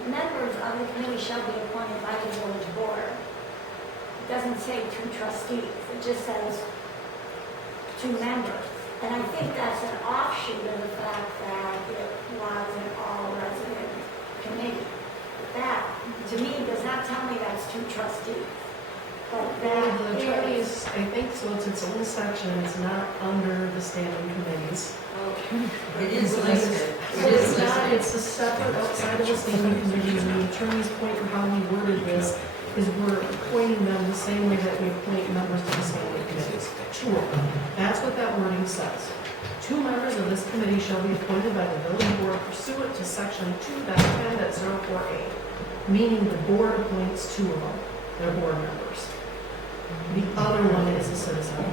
members of the committee shall be appointed by the village board. It doesn't say 2 trustees, it just says 2 members. And I think that's an offshoot of the fact that it wasn't all has two trustees. But Well, that the is, attorneys, I think, so it's its own section, it's not under the standing committees. It is listed. So it's not, it's a separate outside of the standing committees, and the attorney's point in how we worded this is we're appointing them the same way that we appoint members to the standing committees. Two of them. That's what that wording says. 2 members of this committee shall be appointed by the village board pursuant to section 2.10.04A, meaning the board appoints 2 of them, their board members. The other one is a citizen.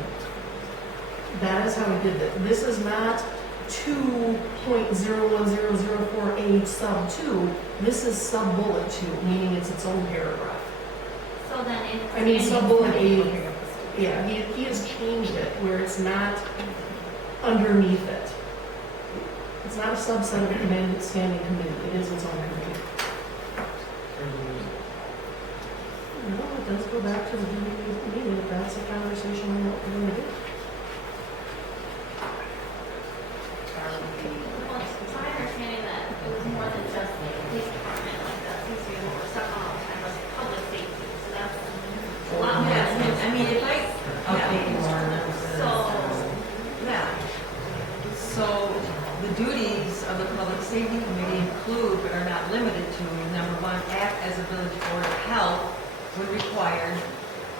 That is how we did it. This is not 2.01004A sub 2. This is sub bullet 2, meaning it's its own paragraph. so then in. I mean, sub bullet A, yeah, he has changed it where it's not underneath it. It's not a subset of a standing committee. It is its own committee. No, it does go back to the meeting, if that's a conversation we want to do. Well, it's my understanding that it was more than just the police department, like that seems to be what we're stuck on all the time, was public safety, so that's a lot more. Yeah, I mean, if I, Update the ordinance. So, yeah. So the duties of the Public Safety Committee include, but are not limited to, number 1, act as a village board of health when required,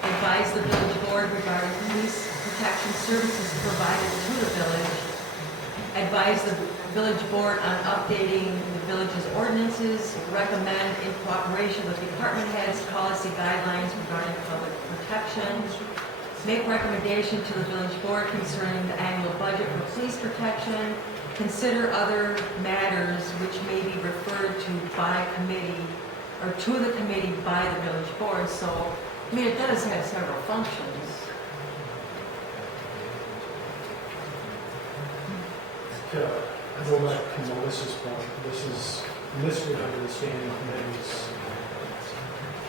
advise the village board regarding police protection services provided to the village, advise the village board on updating the village's ordinances, recommend in cooperation with department heads policy guidelines regarding public protection, make recommendation to the village board concerning the annual budget for police protection, consider other matters which may be referred to by committee or to the committee by the village board. So, I mean, it does have several functions. To go back to Melissa's point, this is listed under the standing committees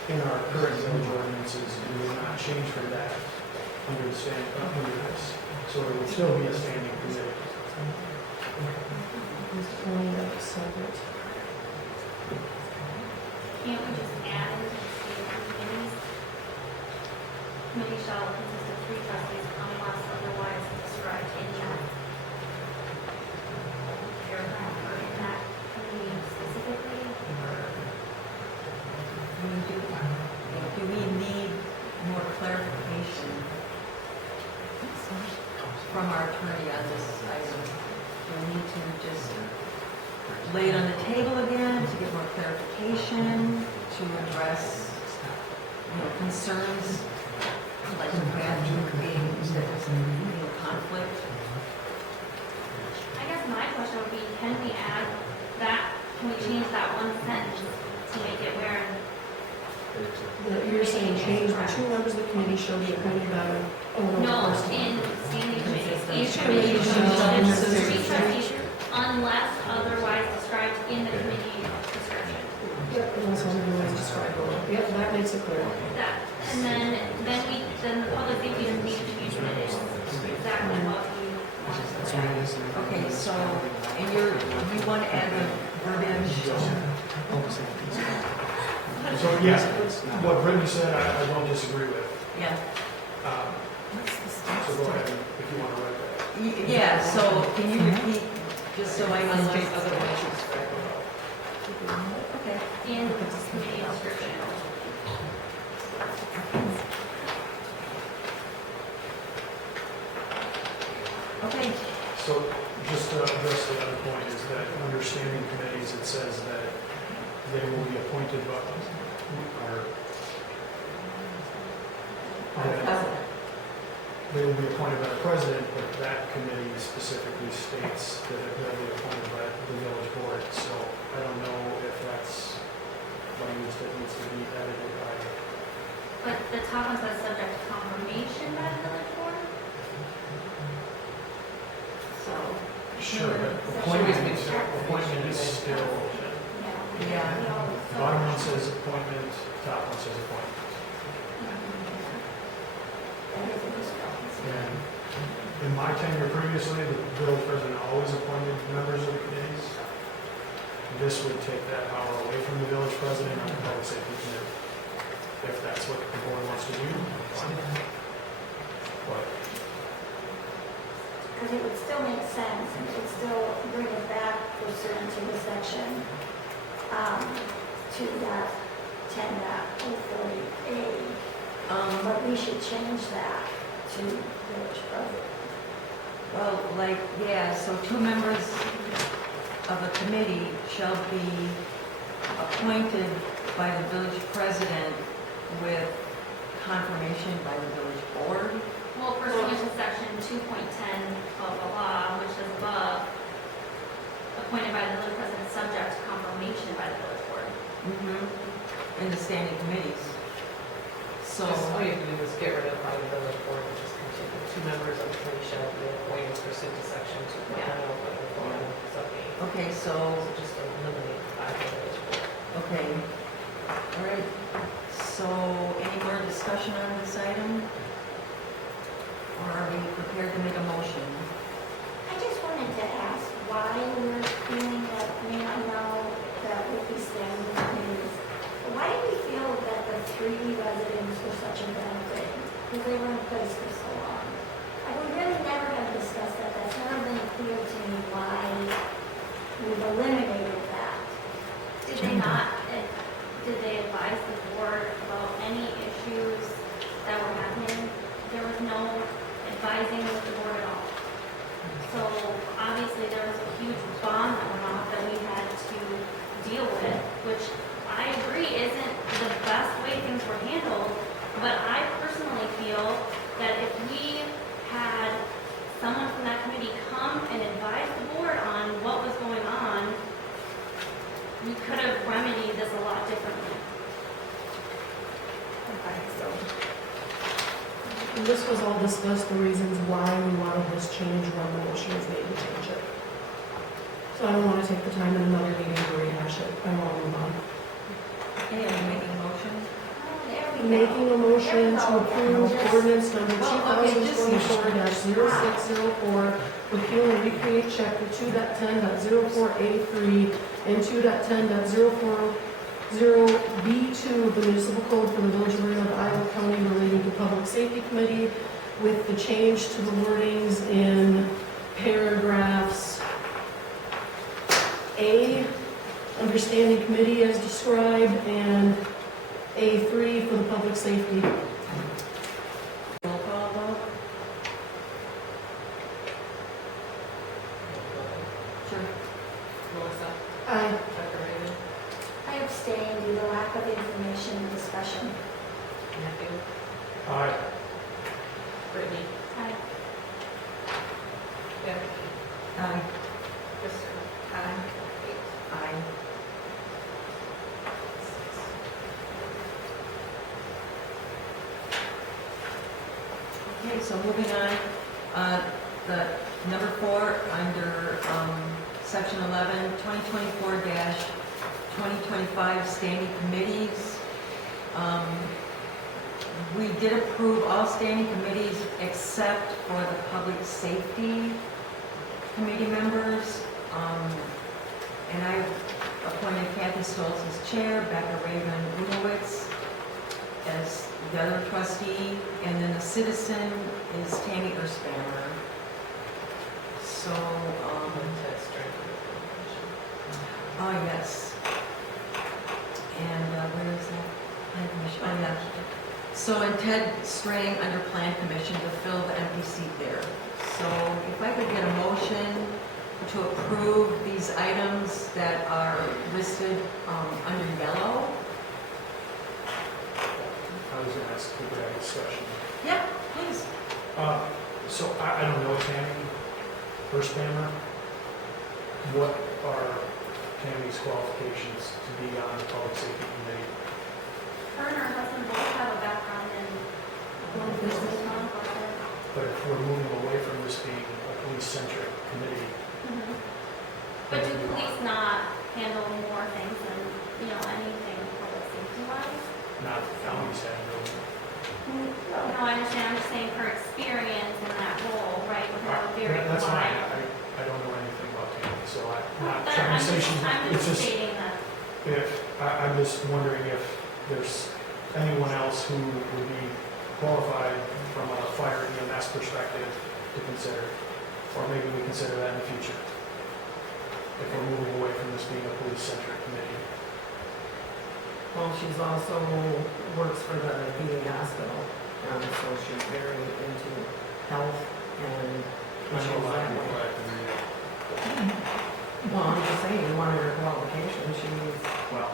in our current village ordinances, and we will not change from that under the under this. So it would still be a standing committee. Just only that it's separate. can't we just add in committees? Committee shall consist of 3 trustees unless otherwise described in that paragraph or in that committee specifically? Do we need more clarification from our attorney on this item? Do we need to just lay it on the table again to get more clarification, to address, concerns like bathroom being conflict? I guess my question would be, can we add that, can we change that one sentence to make it where? You're saying change the 2 members of the committee shall be appointed by, No, in standing committees, each Committee committee shall shall consist consist of 3 trustees unless otherwise described in the committee description. Yep, unless otherwise described below. Yep, that makes it clear. That, and then the public safety doesn't need to be committed, exactly what we want. Okay, so, and you want to add the verbiage? So, yeah, what Brittany said, I don't disagree with. Yeah. So go ahead if you want to write that. Yeah, so can you repeat, just so I know what otherwise? Okay. In the committee description. Okay. So just to address the other point is that under standing committees, it says that they will be appointed by, or that they will be appointed by the president, but that committee specifically states that they'll be appointed by the village board. So I don't know if that's language that needs to be edited by. But the top one says subject to confirmation by the village board? So. Sure, but appointment is still, Yeah. bottom one says appointment, top one says appointment. And in my tenure previously, the village president always appointed members of the committees. This would take that power away from the village president on the public safety committee. if that's what the board wants to do. But Because it would still make sense, and it would still bring it back pursuant to the section, to that 10.040A. But we should change that to village president. Well, like, yeah, so 2 members of a committee shall be appointed by the village president with confirmation by the village board. Well, pursuant to section 2.10 of the law, which is above, appointed by the village president subject to confirmation by the village board. In the standing committees. So, Just all you have to do is get rid of by the village board, and just continue. 2 members of the committee shall be appointed pursuant to section 2.10 of the law, sub-8. okay, so, So just eliminate by the village board. okay. All right. So, any more discussion on this item? Or are we prepared to make a motion? I just wanted to ask why we're feeling that, I mean, I know that with these standing committees, but why do we feel that the 3 residents were such a bad thing? Because they were in place for so long. Like, we really never have discussed that. That's never been clear to me why we've eliminated that. Did they not, did they advise the board about any issues that were happening? There was no advising with the board at all. So obviously there was a huge bomb that went off that we had to deal with, which I agree isn't the best way things were handled, but I personally feel that if we had someone from that committee come and advise the board on what was going on, we could have remedied this a lot differently. Okay, so. And this was all discussed, the reasons why we wanted this change when the motion was made to change it. So I don't want to take the time in another meeting to rehash it. I want to move on. Okay, are you making a motion? There we go. Making a motion to approve ordinance number Well, okay, just- 2024-0604, repeal and recreate chapter 2.10.04A3 and 2.10.040B2 of the municipal code for the village of Marina, Iowa County relating to public safety committee with the change to the wordings in paragraphs A, understanding committee as described, and A3 for the public safety. Roll call vote? Sure. Melissa? Aye. Dr. Raymond? I abstain due to lack of information and discussion. Matthew? Aye. Brittany? Aye. Becky? Aye. Kristen? Aye. Kate? Aye. Okay, so moving on, the number 4, under section 11, 2024-2025 standing committees. We did approve all standing committees except for the public safety committee members. And I appointed Kathy Stoltz as chair, Becca Raven Rudowitz as the other trustee, and then the citizen is Tammy Erspanner. So, Ted Strickland. oh, yes. And where is that? Plan commission, oh, yeah. So, and Ted Strang under plan commission to fill the empty seat there. So, if I could get a motion to approve these items that are listed under yellow. I was going to ask if we could have a discussion. Yeah, please. So I don't know Tammy Erspanner. What are Tammy's qualifications to be on the public safety committee? Her and her husband both have a background in business law enforcement. But if we're moving away from this being a police-centric committee, But do police not handle more things than, anything public safety wise? not the county's having to. No, I understand, I'm just saying her experience in that role, right, would have a very That's fine. wide. I don't know anything about Tammy, so I'm not But trying I'm to say just she's, I'm it's just just, stating that, I'm just wondering if there's anyone else who would be qualified from a fire EMS perspective to consider. Or maybe we consider that in the future, if we're moving away from this being a police-centric committee. Well, she's also works for the VA hospital, so she's very into health and I know issues a lot of that people way. that can do that. Well, I'm just saying, you wanted her qualifications, she's Well,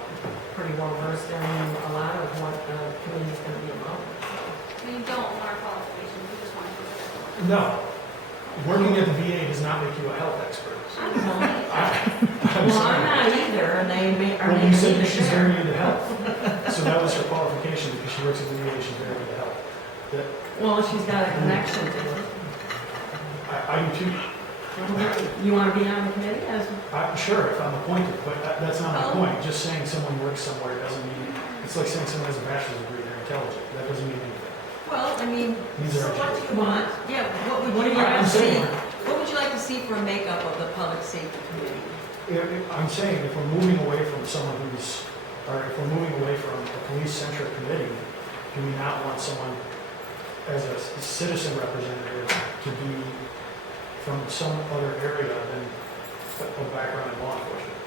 pretty well versed in a lot of what the committee's gonna be about. So you don't want our qualifications, you just want to consider the no, working at the VA does not make you a health expert. I'm just saying. Well, I'm not either, and they may, are Well, they you said need that to she's share. very into health, so that was her qualification, because she works at the VA, she's very into health. That, Well, she's got a connection to it. I do too. You wanna be on the committee as, I'm sure if I'm appointed, but that's not my Oh. point. Just saying someone works somewhere doesn't mean, it's like saying someone has a bachelor's degree, they're intelligent. That doesn't mean anything. Well, I mean, These So are what do educated. you want? yeah, what would What do you you like I'm to see? saying, What would you like to see for a makeup of the public safety committee? I'm saying if we're moving away from someone who's, or if we're moving away from a police-centric committee, do we not want someone as a citizen representative to be from some other area than a background in law enforcement?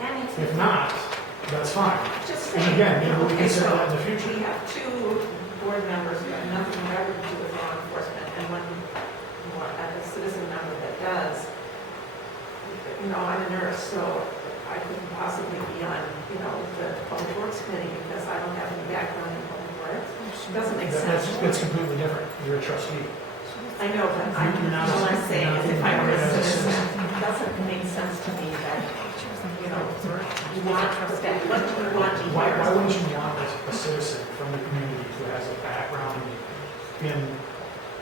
That makes If sense. not, that's fine. Just And saying. again, maybe we Okay, consider so that in the future. we have two board members who have nothing ever to do with law enforcement, and one, a citizen member that does. You know, I'm a nurse, so I couldn't possibly be on, the Public Works Committee because I don't have any background in public works. Doesn't make sense. That's completely different. You're a trustee. I know, but I'm, You're not- all I'm saying is if I were a you're not a citizen, citizen. it doesn't make sense to me that, you want that, what do you want to Why hear? wouldn't you want a citizen from the community who has a background in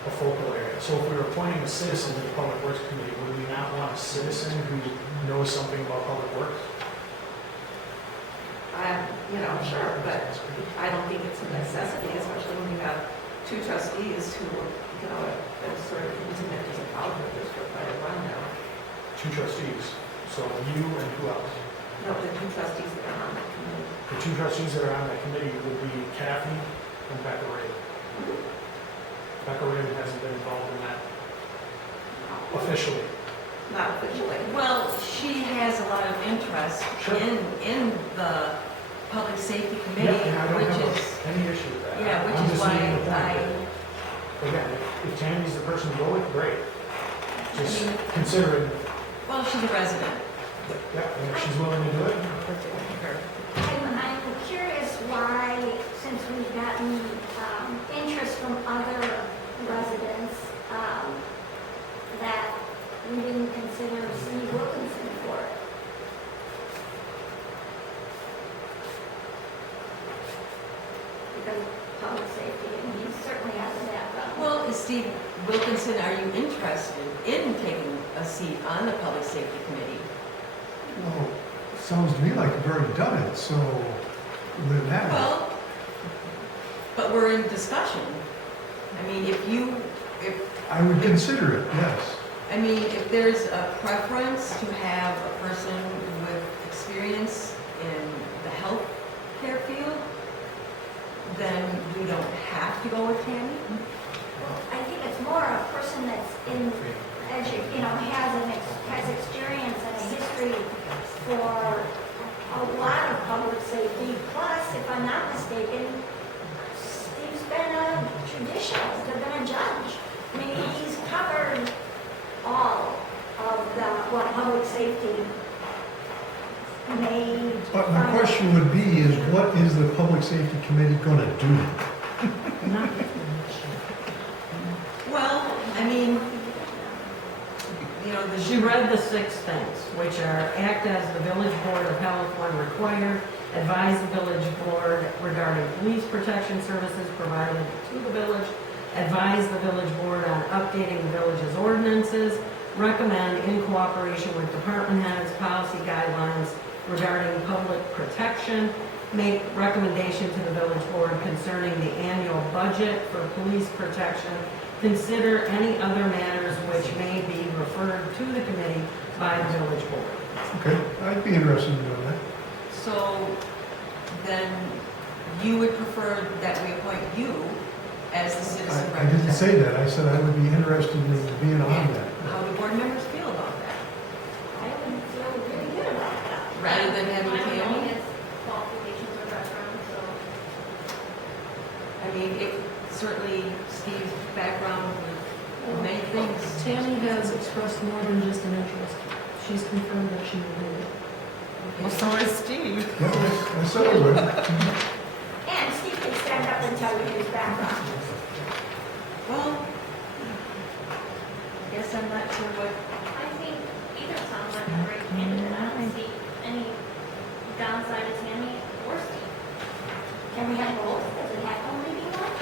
a focal area? So if we were appointing a citizen to the Public Works Committee, would we not want a citizen who knows something about public works? Sure, but I don't think it's a necessity, especially when you have two trustees who, are sort of intimate as a college district by a rundown. Two trustees. So you and who else? No, the two trustees that are on that committee. The two trustees that are on that committee would be Kathy and Becca Ray. Becca Ray hasn't been involved in that officially. Not officially. Well, she has a lot of interest Sure. in the public safety Yeah, committee, and I don't which have is, any issue with that. yeah, which I'm is just why making the point I, that, again, if Tammy's the person to go with, great. Just mean- considering, well, she's a resident. yeah, and if she's willing to do it, I'm curious why, since we've gotten interest from other residents, that we didn't consider Steve Wilkinson for it. Because of public safety, and he certainly has a background. Well, is Steve Wilkinson, are you interested in taking a seat on the public safety committee? Well, sounds to me like you've already done it, so would it matter? Well, but we're in discussion. I mean, I would consider it, yes. if there's a preference to have a person with experience in the health care field, then we don't have to go with Tammy. I think it's more a person that's has experience and a history for a lot of public safety. Plus, if I'm not mistaken, Steve's been a judicial, he's been a judge. I mean, he's covered all of what public safety may. But my question would be is what is the Public Safety Committee gonna do? Well, She read the 6 things, which are act as the village board of health when required, advise the village board regarding police protection services provided to the village, advise the village board on updating the village's ordinances, recommend in cooperation with department heads, policy guidelines regarding public protection, make recommendation to the village board concerning the annual budget for police protection, consider any other matters which may be referred to the committee by the village board. Okay, I'd be interested in doing that. so then you would prefer that we appoint you as the citizen I didn't representative. say that. I said I would be interested in being on that. How do board members feel about that? I wouldn't feel really good about that. Rather than having I don't know Tammy? his qualifications or background, so. I mean, it certainly Steve's background with many things. Tammy has expressed more than just an interest. She's confirmed that she will do it. Well, so is Steve. Yeah, I said I would. And Steve can stand up and tell you his background. Well, I guess I'm not sure what, I think either sounds like a great candidate. I don't see any downside to Tammy or Steve. Can we have both? Does it have to only be one?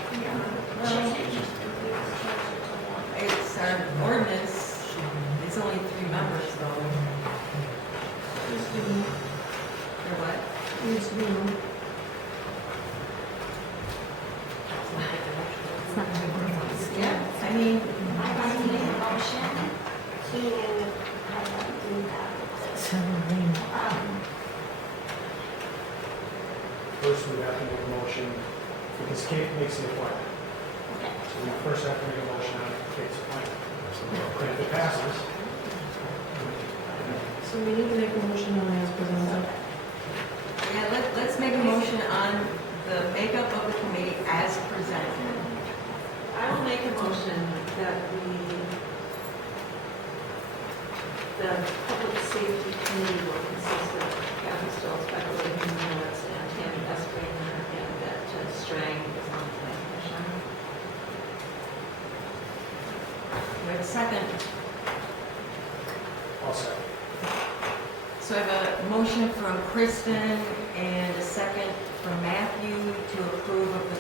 it's our ordinance, it's only 3 members though. Or what? Needs to be one. Yeah, I mean, I'd like to make a motion to, how do I do that? First, we have to make a motion, because Kate makes the appointment. Okay. So we first have to make a motion on Kate's appointment. And if it passes, So we need to make a motion on as presented. yeah, let's make a motion on the makeup of the committee as presented. I will make a motion that the public safety committee will consist of Kathy Stolz, Becca Lewis, and Tammy Espringer, and that Ted Strang is on the plan commission. Do I have a second? I'll say. So I have a motion from Kristen and a second from Matthew to approve of the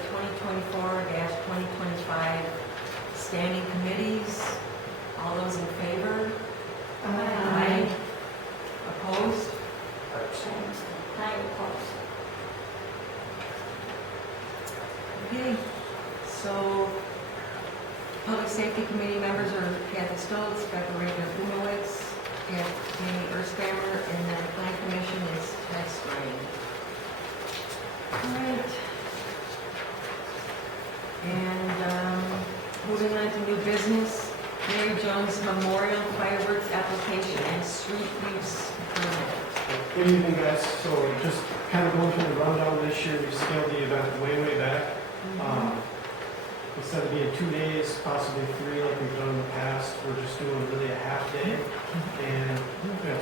2024-2025 standing committees. All those in favor? Aye. Opposed? I abstain. I oppose. Okay, so Public Safety Committee members are Kathy Stoltz, Becca Rager-Bumowitz, Tammy Erspamer, and then the Plan Commission is Ted Strang. All right. And moving on to new business, Mary Jones Memorial Fireworks Application and Street Use Permit. Good evening, guys. So just kind of going through the rundown this year, we scaled the event way back. Instead of being 2 days, possibly 3 like we've done in the past, we're just doing really a half day. And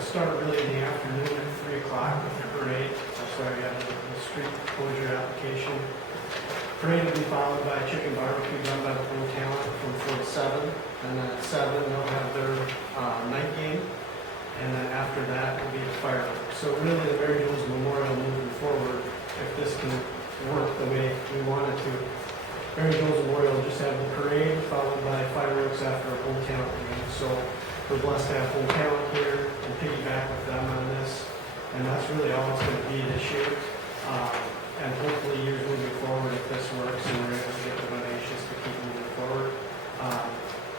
start really in the afternoon at 3 o'clock with the parade. That's why we have the street closure application. Parade will be followed by a chicken barbecue done by the home talent from 4 to 7. And then at 7, they'll have their night game. And then after that will be the fireworks. So really the Mary Jones Memorial moving forward, if this can work the way we want it to, Mary Jones Memorial will just have the parade followed by fireworks after a home talent game. So we're blessed to have home talent here and piggyback with them on this. And that's really all it's going to be this year. And hopefully years moving forward, if this works and we're able to get the donations to keep moving forward.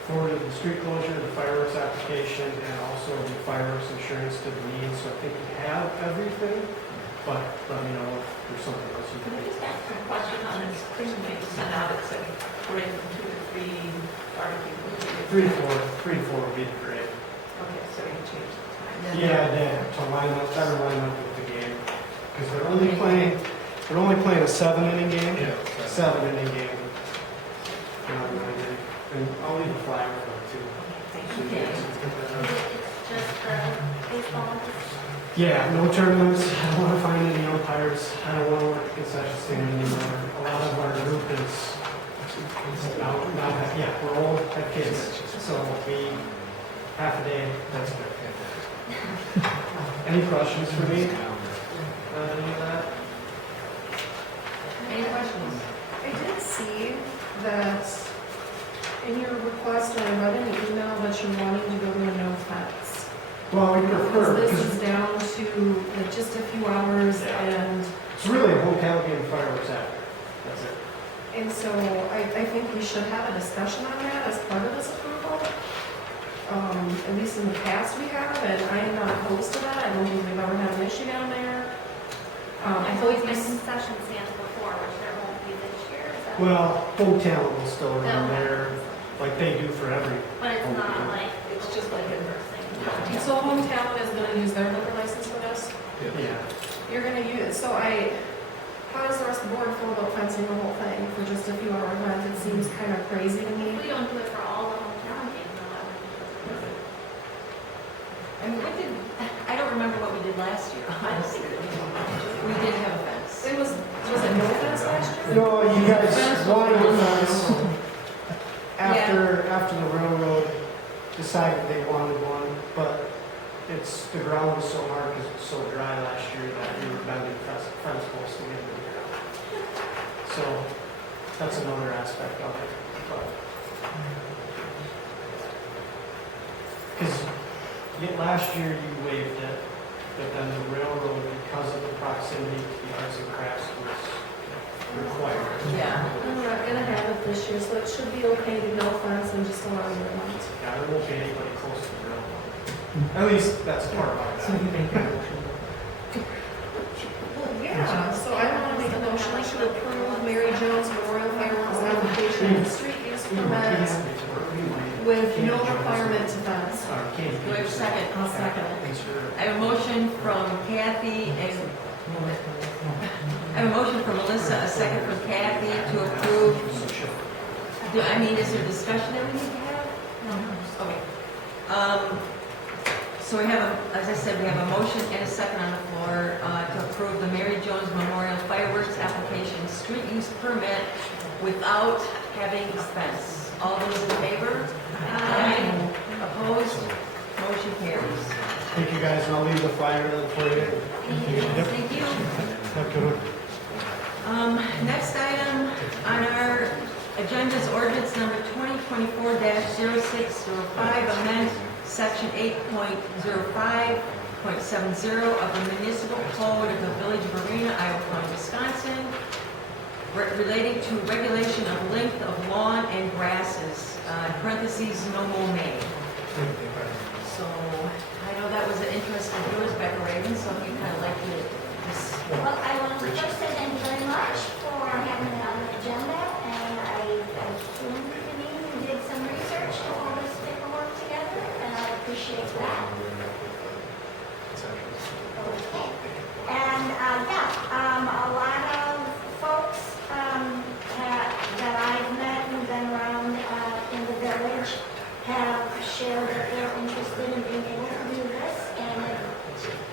Forwarded the street closure, the fireworks application, and also the fireworks insurance to the need. So I think we have everything, but let me know if there's something else you Can I can do. just ask a question on this thing that you sent out? It said parade from 2 to 3 barbecue. 3 to 4 would be the parade. Okay, so you changed the time. Yeah, to line up, better line up with the game. Because they're only playing a 7-inning game. Yeah. 7-inning game. Not 9 inning. And I'll leave a flag for them too. So you guys can pick that up. Just the baseball. Yeah, no tournaments. I don't want to find any umpires. I don't want to work the concession stand anymore. A lot of our group is now yeah, we're all have kids. So we half a day, that's good. Any questions for me? Any of that? Any questions? I did see that in your request, I read in the email that you're wanting to go to a no fence. Well, we prefer, This because is down to like just a few hours and it's really a home count game fireworks after. That's it. And so I think we should have a discussion on that as part of this approval. At least in the past we have, and I am not opposed to that. I don't think we've ever had an issue down there. I I've hope always been these, concession stands before, Well, hotel will still run there, like they do for every. But it's not like It's just like a reversing. So hometown is gonna use their liquor license with us? Yeah. You're gonna use, how does the rest of the board feel about fencing the whole thing for just a few hour event? It seems kind of crazy to me. If we don't do it for all the hometown games, though, I would. I mean, what did, I don't remember what we did last year, honestly. We did have a fence. It was it no fence last year? No, you guys Fence wanted was a on fence. the road. After the railroad decided they wanted one, but the ground was so hard because it was so dry last year that we were bending fence posts to get it in the ground. So that's another aspect of it. Because last year you waived it, but then the railroad, because of the proximity to the arts and crafts, was required. Yeah. I'm not gonna have it this year, so it should be okay to no fence and just allow your event. Yeah, there won't be anybody close to the railroad. At least that's part of So that. you make a motion. Yeah, so I want to make a motion to approve Mary Jones Memorial Fireworks application and street use permit with no requirement to fence. Do I have a second? I'll second it. Thanks for. I have a motion from Kathy and, I have a motion from Melissa, a second from Kathy to approve. Is there discussion that we need to have? No. Okay. So we have, as I said, we have a motion and a second on the floor to approve the Mary Jones Memorial Fireworks application street use permit without having a fence. All those in favor? Aye. Opposed? Motion carries. Thank you guys, and I'll leave the flyer for you. Thank you. Have a good one. Next item on our agenda is ordinance number 2024-0605, amend section 8.05.70 of the municipal code of the Village of Arena, Iowa County, Wisconsin, relating to regulation of length of lawn and grasses, parentheses, no mow may. So I know that was an interest of yours, Becca Raven, so if you kind of like to just. Well, I want to first say thank you very much for having it on the agenda, and I assume you did some research to pull this paperwork together, and I appreciate that. Okay. And, a lot of folks that I've met and been around in the village have shared that they're interested in being able to do this, and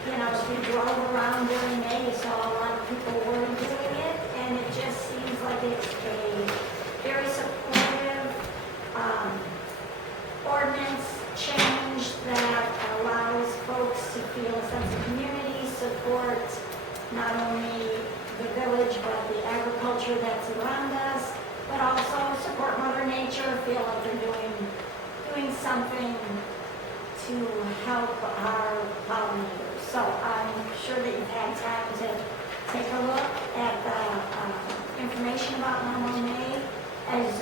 if we drove around during May, you saw a lot of people were doing it, and it just seems like it's a very supportive ordinance change that allows folks to feel a sense of community, support not only the village but the agriculture that's around us, but also support Mother Nature, feel like they're doing something to help our pollinators. So I'm sure that you've had time to take a look at the information about Mama May, as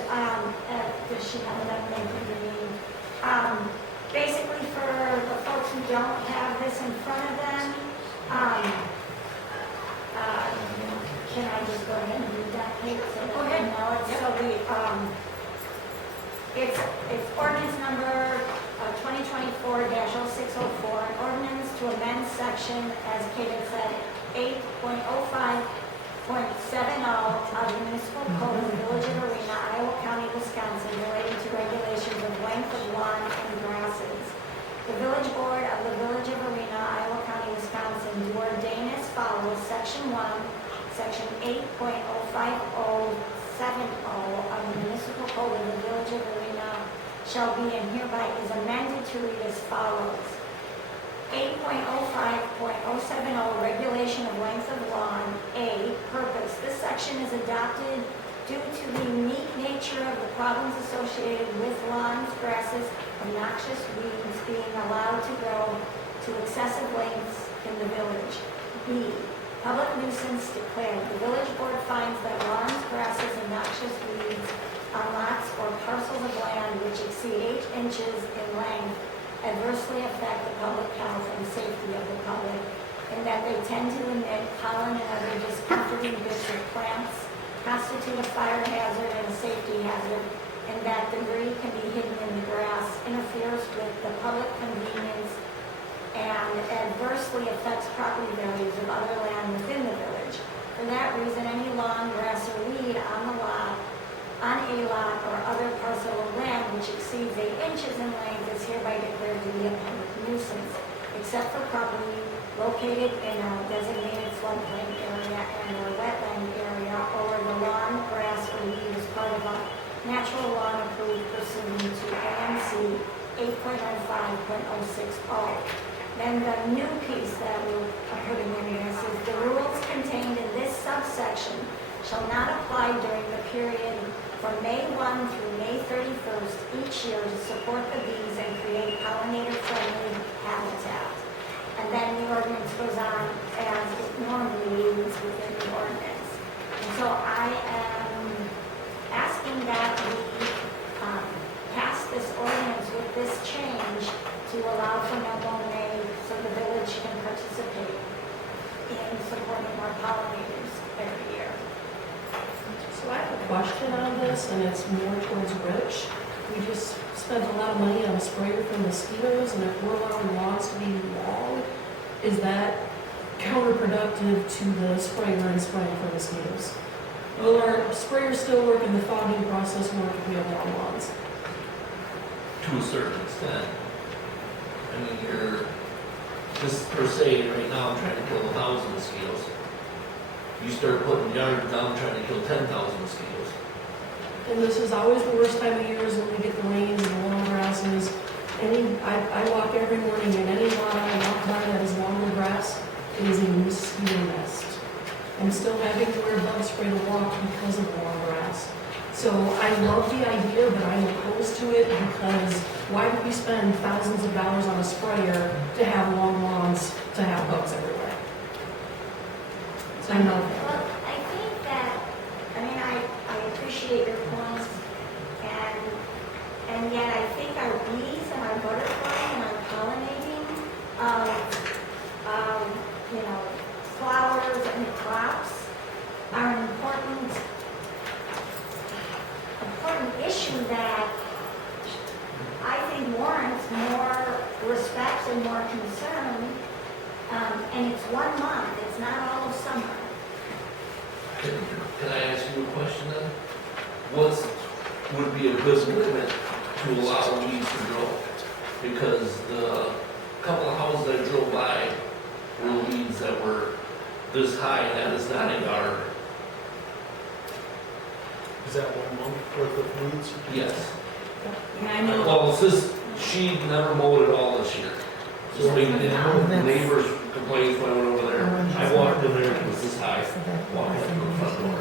does she have that name? Basically, for the folks who don't have this in front of them, can I just go ahead and read that, Kate? So Go ahead. know it? So it's ordinance number 2024-0604, an ordinance to amend section, as Kate had said, 8.05.70 of the municipal code of the Village of Arena, Iowa County, Wisconsin, relating to regulations of length of lawn and grasses. The village board of the Village of Arena, Iowa County, Wisconsin, do ordain as follows: Section 1, Section 8.05070 of the municipal code of the Village of Arena shall be and hereby is amended to read as follows. 8.05.070 regulation of length of lawn. A, purpose. This section is adopted due to the unique nature of the problems associated with lawns, grasses, and noxious weeds being allowed to grow to excessive lengths in the village. B, public nuisance declared. The village board finds that lawns, grasses, and noxious weeds on lots or parcels of land which exceed 8 inches in length adversely affect the public health and safety of the public, and that they tend to emit pollen and other discomforting district plants constitute a fire hazard and a safety hazard, and that debris can be hidden in the grass, interferes with the public convenience, and adversely affects property values of other land within the village. For that reason, any lawn, grass, or weed on a lot, or other parcel of land which exceeds 8 inches in length is hereby declared to be a public nuisance, except for property located in a designated floodplain area and/or wetland area, or the lawn, grass, or weed is part of a natural lawn approved pursuant to AMC 8.05.060. Then the new piece that we're putting in this is the rules contained in this subsection shall not apply during the period from May 1 through May 31st each year to support the bees and create pollinator-friendly habitat. And then the ordinance goes on as it normally is within the ordinance. And so I am asking that we pass this ordinance with this change to allow for no May so the village can participate in supporting our pollinators every year. So I have a question on this, and it's more towards Rich. We just spent a lot of money on a sprayer for mosquitoes, and if we're allowing lawns to be long, is that counterproductive to the sprayer and spraying for mosquitoes? Will our sprayers still work and the fogging process work if we have long lawns? To a certain extent. I mean, you're, just per se, right now, I'm trying to kill 1,000 mosquitoes. You start putting yards down, trying to kill 10,000 mosquitoes. And this is always the worst time of year is when we get the rains and the long grasses. I walk every morning, and any lawn I walk by that is longer grass, it is a mosquito nest. I'm still having to wear bug spray to walk because of the long grass. So I love the idea, but I'm opposed to it because why would we spend thousands of dollars on a sprayer to have long lawns to have bugs everywhere? So I'm not. Well, I think that, I mean, I appreciate your points, and yet I think our bees and our butterfly and our pollinating of flowers and crops are an important issue that I think warrants more respect and more concern. And it's 1 month, it's not all of summer. Can I ask you a question then? What would be a good limit to allow weeds to grow? Because the couple of houses I drove by were weeds that were this high, and that is not a yard. Is that 1 month worth of weeds? Yes. Yeah, I know. Well, it's just, she never mowed it all this year. Just making the neighbors complained when I went over there. I walked in there, it was this high, walked up to the front door.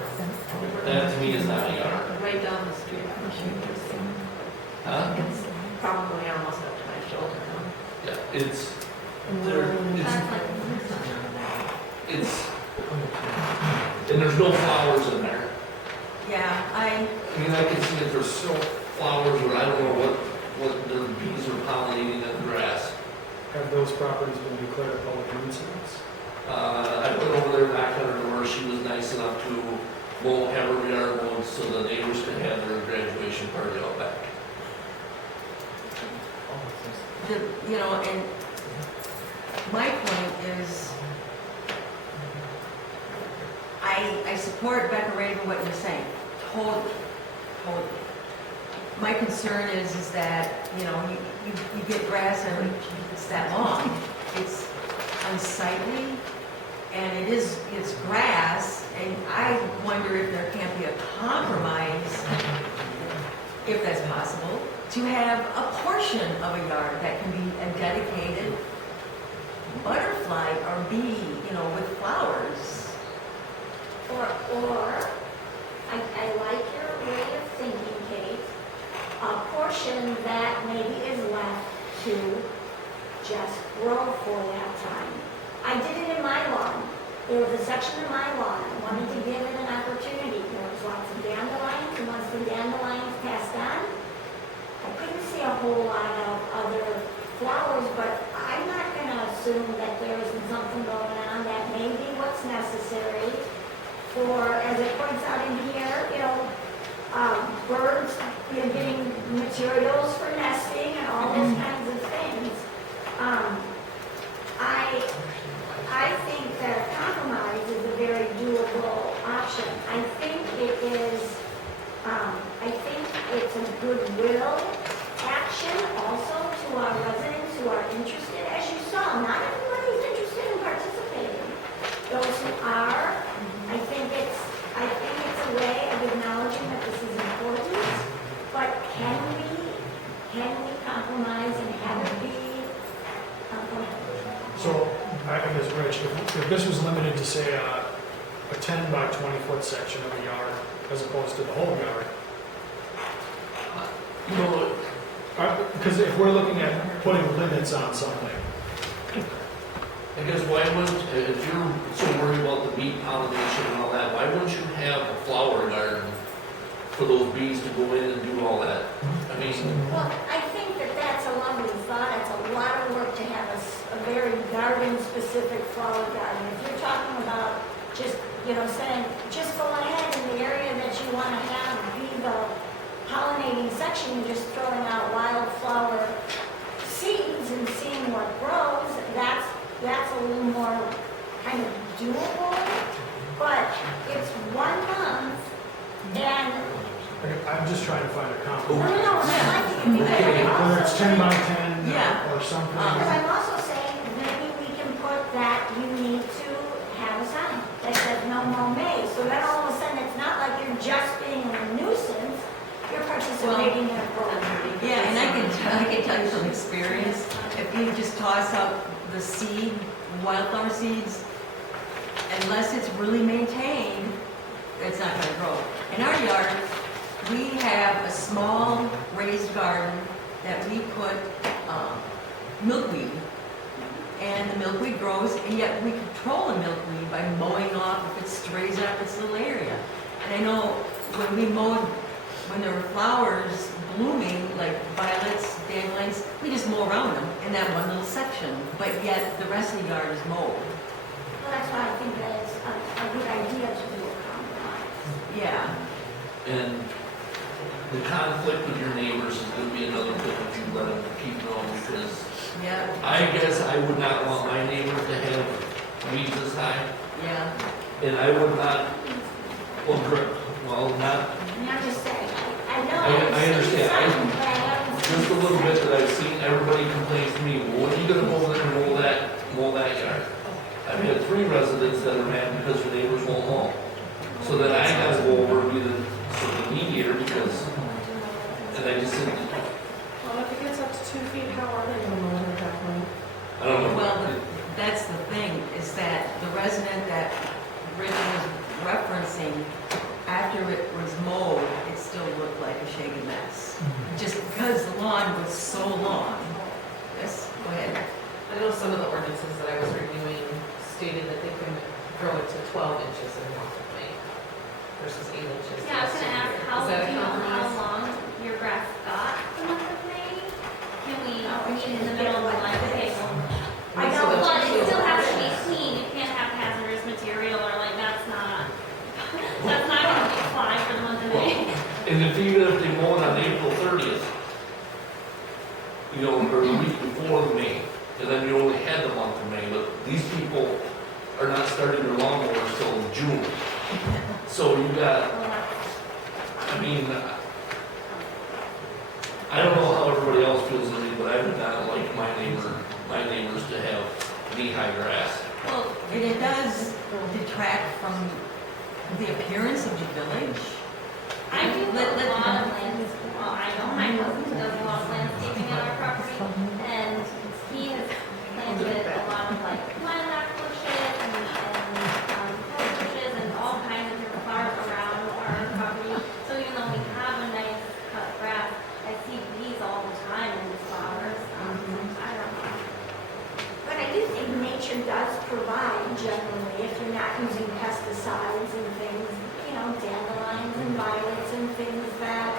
That to me is not a yard. Right down the street. Huh? It's probably almost up to my shoulder now. Yeah, it's, and there's no flowers in there. Yeah, I mean, I can see that there's still flowers, but I don't know what the bees are pollinating in the grass. Have those properties been declared a public nuisance? I went over there, knocked on her door, she was nice enough to have her yard mowed so the neighbors could have their graduation party out back. and my point is, I support Becca Raven what you're saying, totally. My concern is that, you get grass and it's that long, it's unsightly, and it's grass, and I wonder if there can't be a compromise, if that's possible, to have a portion of a yard that can be a dedicated butterfly or bee, with flowers. Or, I like your way of thinking, Kate, a portion that maybe is left to just grow for that time. I did it in my lawn. There was a section of my lawn, I wanted to give it an opportunity. There was lots of dandelions, and once the dandelions passed on, I couldn't see a whole lot of other flowers, but I'm not going to assume that there isn't something going on that may be what's necessary for, as it points out in here, birds, getting materials for nesting and all those kinds of things. I think that a compromise is a very doable option. I think it's a goodwill action also to our residents who are interested. As you saw, not everybody's interested in participating. Those who are, I think it's a way of acknowledging that this is important, but can we compromise and have it be? So, I guess, Rich, if this was limited to, say, a 10 by 20 foot section of a yard, as opposed to the whole yard, because if we're looking at putting limits on something, I guess why wouldn't, if you're so worried about the bee pollination and all that, why wouldn't you have a flower garden for those bees to go in and do all that? I mean, Well, I think that's a lovely thought. It's a lot of work to have a very garden-specific flower garden. If you're talking about just, saying, just go ahead in the area that you want to have be the pollinating section, you're just throwing out wildflower seeds and seeing what grows, that's a little more kind of doable, but it's 1 month, and I'm just trying to find a compromise. no, I like it, because I'm Whether it's 10 by also 10 Yeah. or something. because I'm also saying, maybe we can put that you need to have a sign that says no mow May, so then all of a sudden, it's not like you're just being a nuisance, you're participating in a program. Yeah, and I can tell you from experience, if you just toss out the seed, wildflower seeds, unless it's really maintained, it's not gonna grow. In our yard, we have a small raised garden that we put milkweed. And the milkweed grows, and yet we control the milkweed by mowing off if it strays out this little area. And I know when we mowed, when there were flowers blooming, like violets, dandelions, we just mow around them in that one little section, but yet the rest of the yard is mowed. Well, that's why I think that it's a good idea to do a compromise. Yeah. and the conflict with your neighbors is gonna be another thing if you let them keep going, because Yeah, I guess I would not want my neighbors to have weeds this high, yeah. and I would not, not I'm just saying, I know I it's understand. something, but I haven't seen. just a little bit that I've seen, everybody complains to me, well, when are you gonna go over there and mow that yard? I've had 3 residents that are mad because their neighbors won't mow. So then I gotta go over and be the sort of mediator because, and I just said, Well, if it gets up to 2 feet, how are they gonna mow it at that point? I don't know. Well, that's the thing, is that the resident that Rich was referencing, after it was mowed, it still looked like a shaggy mess. Just because the lawn was so long. Yes, go ahead. I know some of the ordinances that I was reviewing stated that they can grow it to 12 inches in the month of May versus 8 inches. Yeah, I was gonna ask, Is how, that a do you know how compromise? long your grass got the month of May? Can we meet in the middle of the line table? I know, So Well, that's- it still has to be clean, you can't have hazardous material, or like, that's not gonna be fine for the month of May. And even if they mow it on April 30th, or the week before May, and then you only had the month of May, but these people are not starting their lawnmowers till June. So you got, I don't know how everybody else feels in it, but I would not like my neighbors to have knee-high grass. Well, and it does detract from the appearance of the village. I do a lot of landscaping, well, I know my husband does a lot of landscaping on our property, and he has planted a lot of like lilac bushes and rose bushes and all kinds of different flowers around our property. So even though we have a nice cut grass, I see bees all the time in these flowers. I don't know. But I do think nature does provide generally, if you're not using pesticides and things, dandelions and violets and things that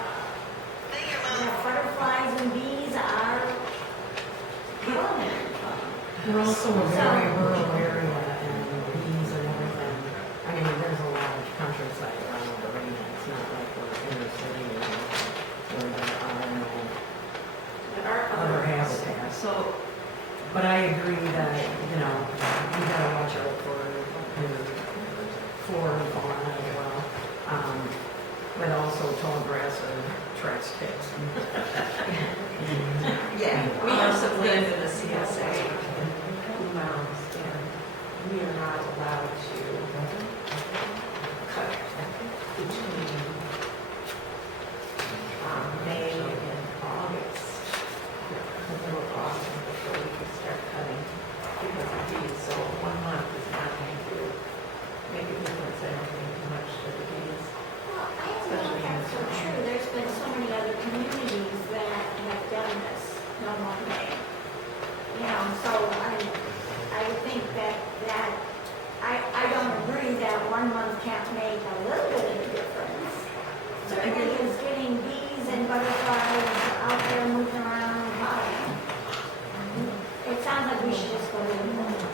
butterflies and bees are pollinated from. We're also a very rural area and bees and everything. I mean, there's a lot of that 1 month can't make a little bit of a difference. Certainly is getting bees and butterflies out there moving around the bottom. It sounds like we should just go with it.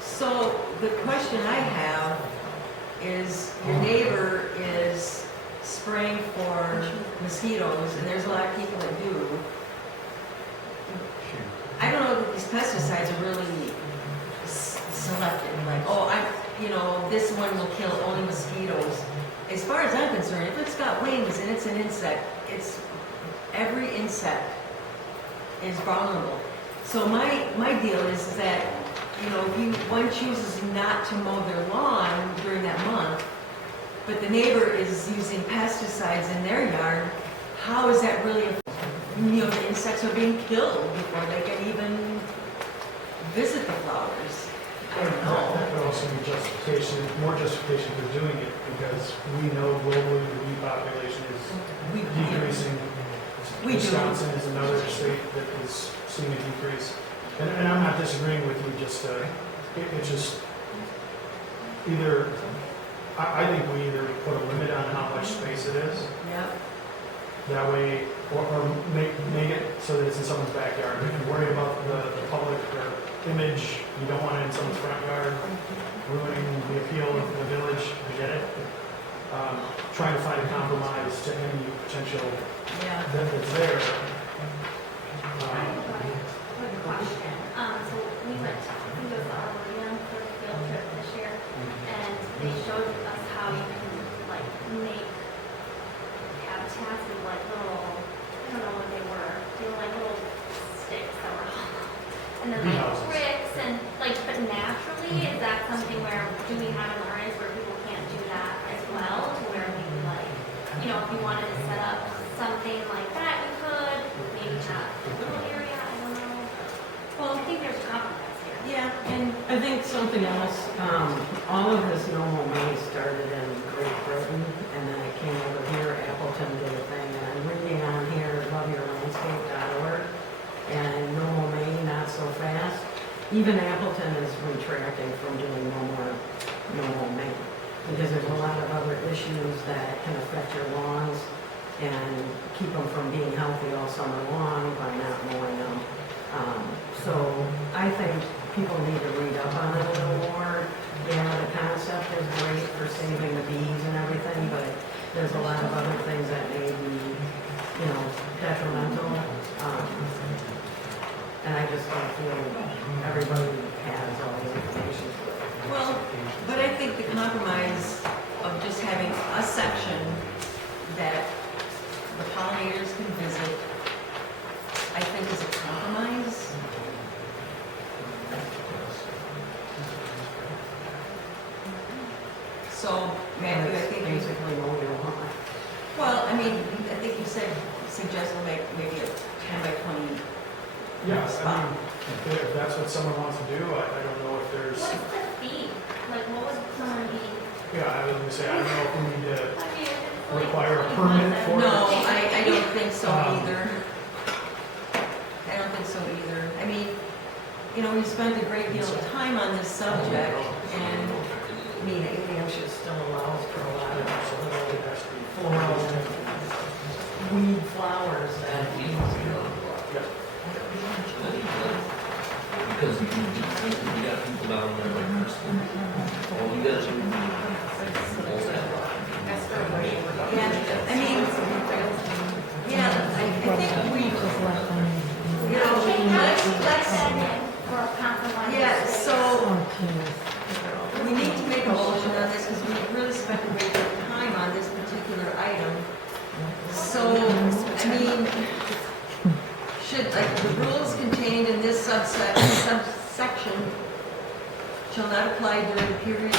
So the question I have is, your neighbor is spraying for mosquitoes, and there's a lot of people that do. I don't know that these pesticides are really selected, like, oh, this one will kill only mosquitoes. As far as I'm concerned, if it's got wings and it's an insect, every insect is vulnerable. So my deal is that, if one chooses not to mow their lawn during that month, but the neighbor is using pesticides in their yard, how is that really, the insects are being killed before they can even visit the flowers? I don't know. That could also be more justification for doing it, because we know globally the bee population is decreasing. We do. Wisconsin is another state that is seeing a decrease. And I'm not disagreeing with you, it's just either, I think we either put a limit on how much space it is. Yeah. That way, or make it so that it's in someone's backyard. If you worry about the public or image, you don't want it in someone's front yard, ruining the appeal of the village, I get it. Trying to find a compromise to any potential Yeah. that's there. Quick question. So we went to the Arboretum for a field trip this year, and they showed us how you can make habitats with little, I don't know what they were. They were little sticks that were hollow. And then Greenhouses. bricks and but naturally, is that something where, do we have an ordinance where people can't do that as well? To where we if you wanted to set up something like that, you could, maybe not a little area, I don't know. Well, I think there's a compromise here. Yeah, and I think something else, all of this normal May started in Great Britain, and then it came over here, Appleton did a thing, and I'm reading on here, loveyourlandscape.org, and normal May, not so fast. Even Appleton is retracting from doing no more normal May, because there's a lot of other issues that can affect your lawns and keep them from being healthy all summer long by not mowing them. So I think people need to read up on it a little more. Yeah, the concept is great for saving the bees and everything, but there's a lot of other things that may be, detrimental. And I just don't feel everybody has all the information. well, but I think the compromise of just having a section that the pollinators can visit, I think is a compromise. So, Matthew, I think Basically, mow your lawn. well, I think you suggest we'll make maybe a 10 by 20 Yeah, spot. if that's what someone wants to do, I don't know if there's, What's the fee? What would someone be? yeah, I was gonna say, I don't know if we need to I mean, if it's require a 21, permit then- for it. No, I don't think so Um, either. I don't think so either. We spent a great deal of time on this subject, and New Hampshire still allows for a lot of floral weed flowers that Because you got people down there like Kristen, all you gotta do is hold that rock. I think we, Let's send in for a compromise. yeah, so we need to make a motion on this because we really spent a great deal of time on this particular item. So, should, the rules contained in this subsection shall not apply during the period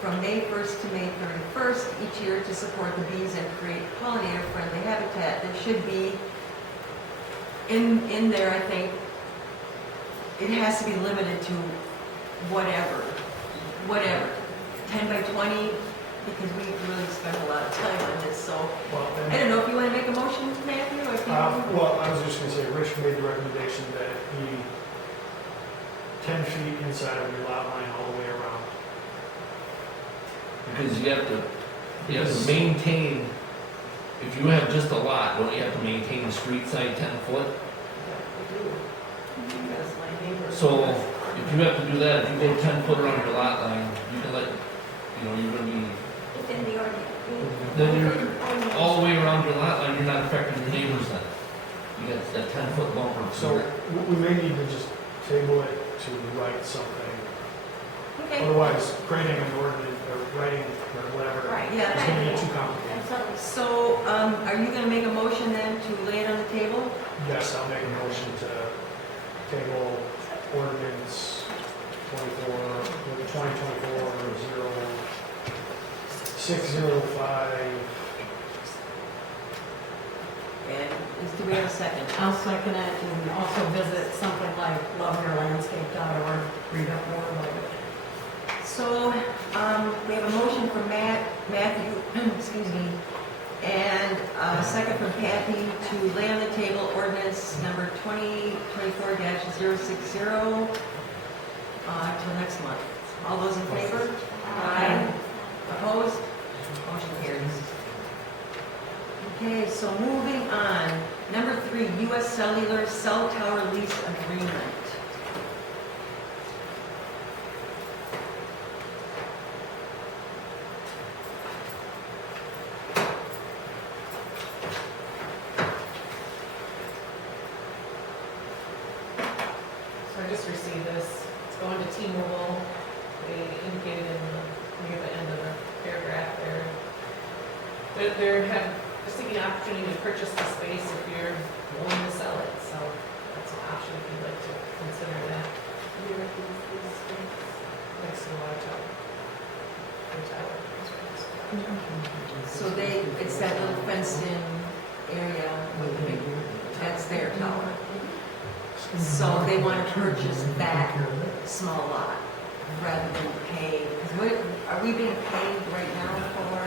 from May 1st to May 31st each year to support the bees and create pollinator-friendly habitat. There should be, in there, I think, it has to be limited to whatever, 10 by 20, because we really spent a lot of time on this, so. I don't know if you want to make a motion, Matthew, or if you. Well, I was just gonna say, Rich made the recommendation that it be 10 feet inside of your lot line all the way around. Because you have to maintain, if you have just a lot, don't you have to maintain the street side 10 foot? Because my neighbor. So if you have to do that, if you go 10 foot around your lot line, you can let, you're gonna be, Within the ordinance. then you're all the way around your lot line, you're not affecting your neighbors then. You got that 10 foot bumper. So we may need to just table it to write something. Okay. Otherwise, creating an ordinance or writing or whatever Right. Yeah. is going to be too complicated. So, are you gonna make a motion then to lay it on the table? Yes, I'll make a motion to table ordinance 2024-0605. And do we have a second? I'll second it and also visit something like loveyourlandscape.org, read up more about it. So, we have a motion from Matthew, excuse me, and a second from Kathy to lay on the table ordinance number 2024-060 till next month. All those in favor? Aye. Opposed? Motion carries. Okay, so moving on. Number 3, U.S. Cellular Cell Tower Lease Agreement. So I just received this, it's going to T-Mobile, they indicated near the end of the paragraph there. They're seeking an opportunity to purchase the space if you're willing to sell it, so that's an option if you'd like to consider that. Next to the water tower. The tower. So it's that little fenced-in area with the big, that's their tower. So they want to purchase that small lot rather than pay, because are we being paid right now for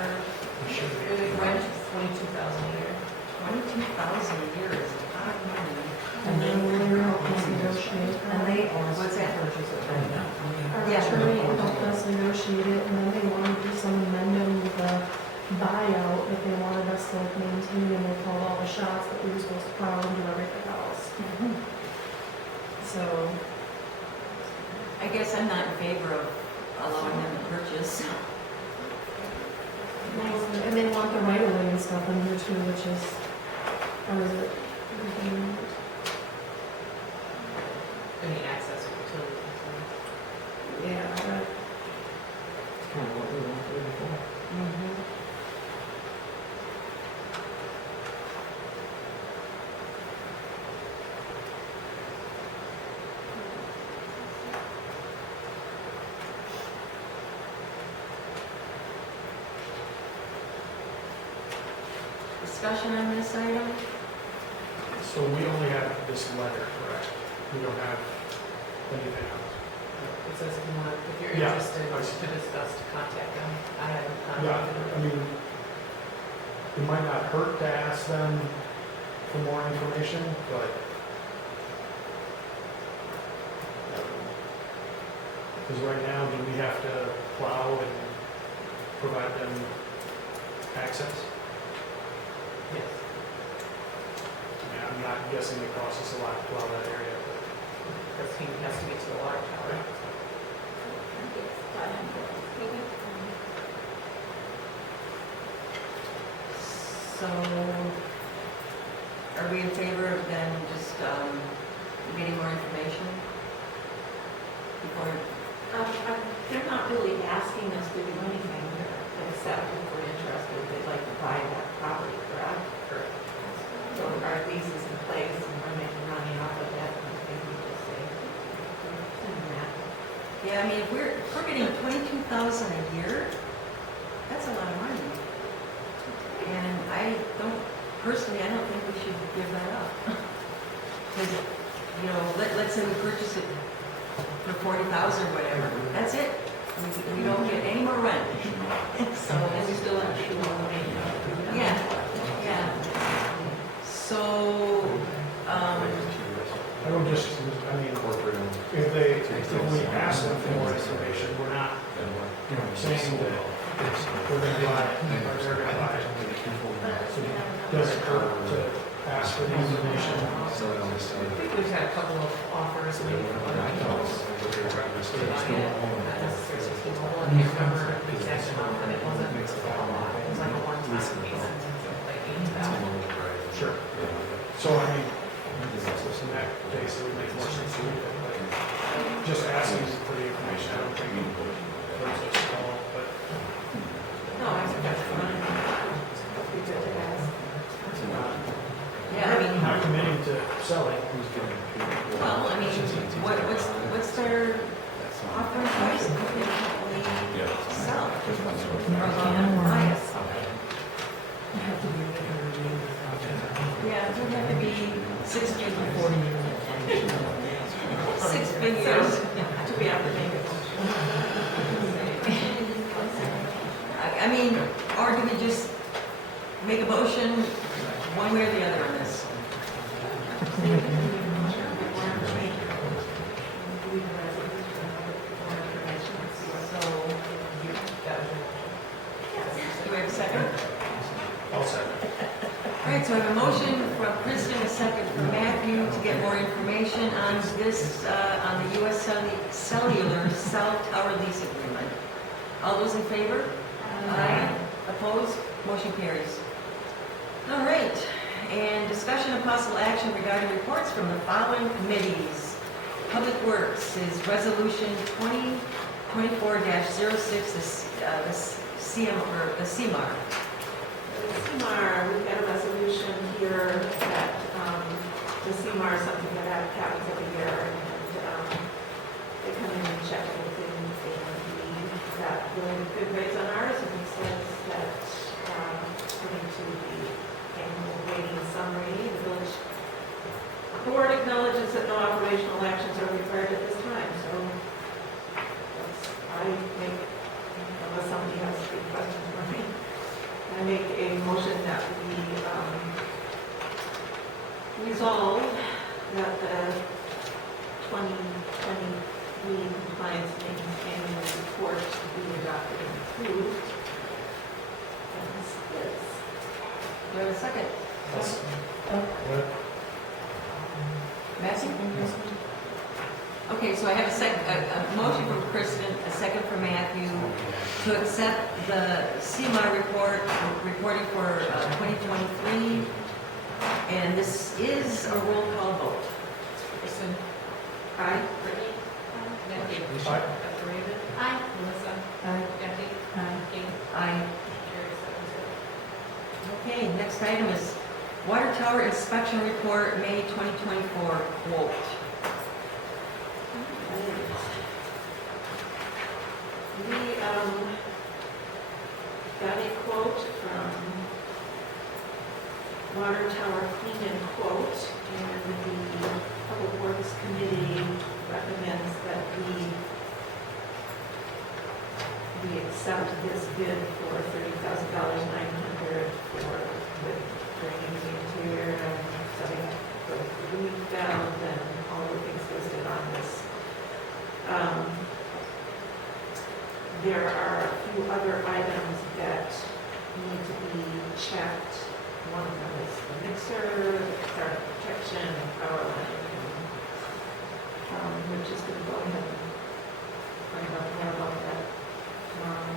rent? 22,000 a year. 22,000 a year is a lot of money. And then we're help us negotiate, and they also What's that? purchase it right now. Our Yeah. attorney helped us negotiate it, and then they wanted to do some amendment with the buyout that they wanted us to maintain, and they called all the shots that we were supposed to plow and do everything else. So, I guess I'm not in favor of allowing them to purchase. and they want the right of way and stuff in here too, which is, how is it? Any access or utility. Yeah, but Kind of what we went through before. Discussion on this item? So we only have this letter, correct? We don't have anything else. It says if you want, if you're Yeah, interested I see. to discuss, to contact them. I haven't Yeah, contacted I them. mean, it might not hurt to ask them for more information, but because right now, do we have to plow and provide them access? Yes. Yeah, I'm not guessing it costs us a lot to plow that area. Because he has to get to the water tower. So, are we in favor of then just getting more information? Before, They're not really asking us to do anything, except if we're interested, they'd like to buy that property, correct? Correct. So our lease is in place and we're making money off of that, and they can just say, "Send that." yeah, I mean, if we're getting 22,000 a year, that's a lot of money. And I don't, personally, I don't think we should give that up. Because, let's say we purchase it for 40,000 or whatever, that's it. We don't get any more rent. So, And we still have to do all the maintenance. yeah. So, I would just, I mean, if we ask them for more information, we're not, saying that We're gonna buy it, or they're gonna buy it. So does it hurt to ask for the information? I think we've had a couple of offers maybe from other people. Not necessarily T-Mobile, and I can't remember the exact amount, but it wasn't a lot. It was like a one-time payment, like $8,000. Sure. So I mean, in that case, it would make more sense to me, like, just asking for the information, I don't think hurts us at all, but. No, I think that's fine. That'd be good to ask. Yeah, I mean, Not committing to selling. well, I mean, what's their offering price? They probably sell. Or buy it. Yeah, it would have to be 6 figures. 6 figures to be able to make it. I mean, or do we just make a motion one way or the other on this? Do we have a second? I'll second. All right, so I have a motion from Kristen, a second from Matthew to get more information on this, on the U.S. Cellular cell tower lease agreement. All those in favor? Aye. Opposed? Motion carries. All right, and discussion of possible action regarding reports from the following committees. Public Works is Resolution 2024-06, the CMAR. CMAR, we've got a resolution here that the CMAR is something that happens every year, and they come in and check everything, and we got really good rates on ours, and it says that according to the annual rating summary, the village board acknowledges that no operational actions are required at this time, so I think, unless somebody has big questions for me, I make a motion that we resolve that the 2023 compliance maintenance annual report be adopted and approved. And this Do I have a second? Matthew? Okay, so I have a motion from Kristen, a second from Matthew, to accept the CMI reporting for 2023, and this is a roll call vote. Kristen? Aye. Brittany? Matthew? Aye. Dr. Raven? Aye. Melissa? Aye. Kathy? Aye. Kate? Aye. Carrie, 7-0. Okay, next item is Water Tower Inspection Report, May 2024 quote. We got a quote from Water Tower Clean and Quote, and the Public Works Committee recommends that we accept this bid for $30,900 for with drainage interior and setting up the leak valve and all the things listed on this. There are a few other items that need to be checked. One of them is the mixer, the current protection, and power line. We're just going to go ahead and find out more about that tomorrow.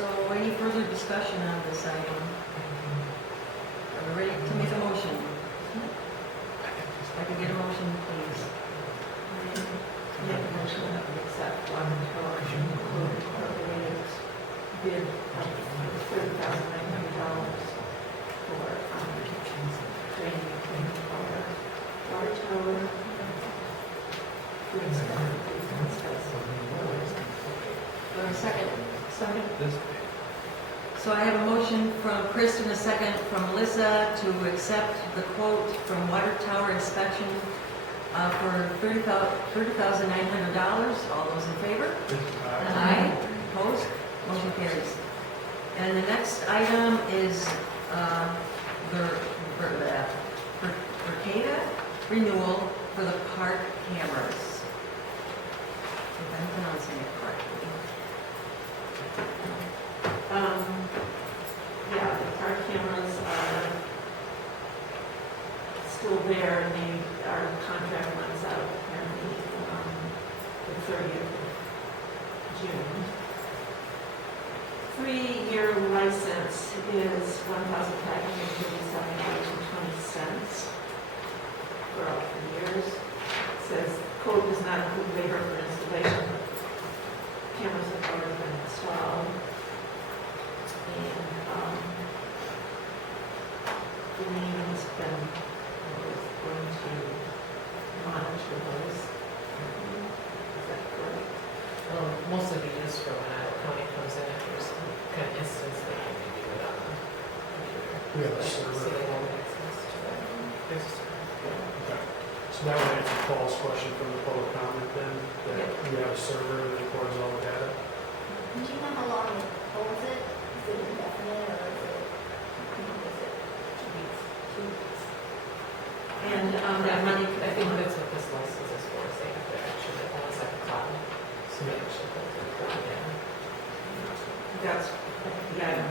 So any further discussion on this item? Are we ready to make a motion? If I could get a motion, please. Make a motion that we accept Water Tower Incorporated bid of $30,900 for drainage and water tower. Do I have a second? Second. So I have a motion from Kristen, a second from Melissa to accept the quote from Water Tower Inspection for $30,900. All those in favor? Aye. Opposed? Motion carries. And the next item is the Vercada renewal for the park cameras. If I'm pronouncing 30th of June. 3-year license is $1,537.20 for all 3 years. It says code does not include labor for installation. Cameras have already been installed. And Lean's been going to monitor those. Is that correct? Most of it is for when Iowa County comes in, if there's some kind of instance, they can do it on the computer. We have a So server. they have access to that. There's a server. Okay. So that would answer Paul's question from the public comment then, that we have a server that records all the data. Do you know how long it holds it? Is it indefinite or is it 2 weeks? 2 weeks. And That money, I think that's what this license is for, is they have to actually, almost like a cloud. So they actually hold it for them. that's the item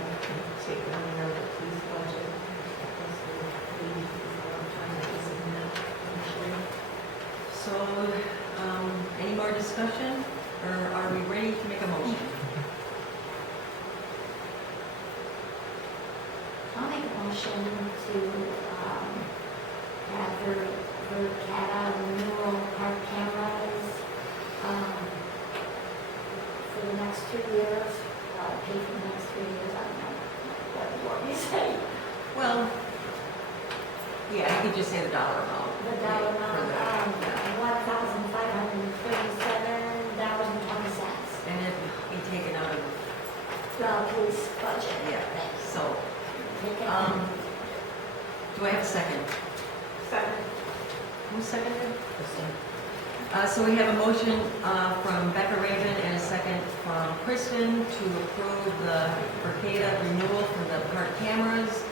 taken out of the police budget. So, any more discussion, or are we ready to make a motion? I'll make a motion to have their CATA renewal park cameras for the next 2 years, pay for the next 3 years. I don't know what you want me to say. Well, yeah, you could just say the dollar amount. The dollar amount, For that, yeah. $1,537.20. And it'd be taken out of, The police budget. yeah, Thanks. so, Take it. do I have a second? Second. Who seconded? So we have a motion from Becca Raven and a second from Kristen to approve the Mercata renewal for the park cameras.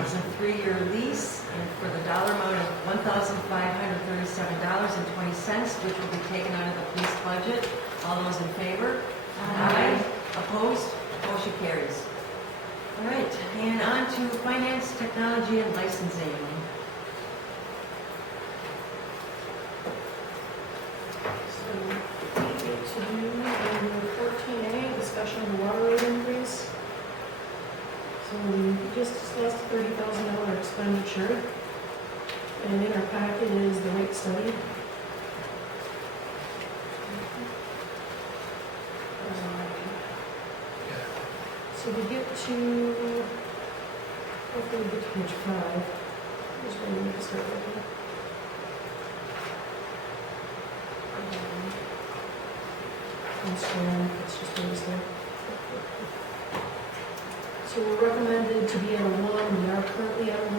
It's a 3-year lease and for the dollar amount of $1,537.20, which will be taken out of the police budget. All those in favor? Aye. Opposed? Motion carries. All right, and on to finance, technology, and licensing. So, we get to do under 14A, discussion of the water rate increase. So we just discussed $30,000 expenditure, and in our packet is the rate study. So we get to, hopefully we get to page 5. Here's where we need to start looking. It's just those there. So we're recommended to be at a 1, we are currently at a 1.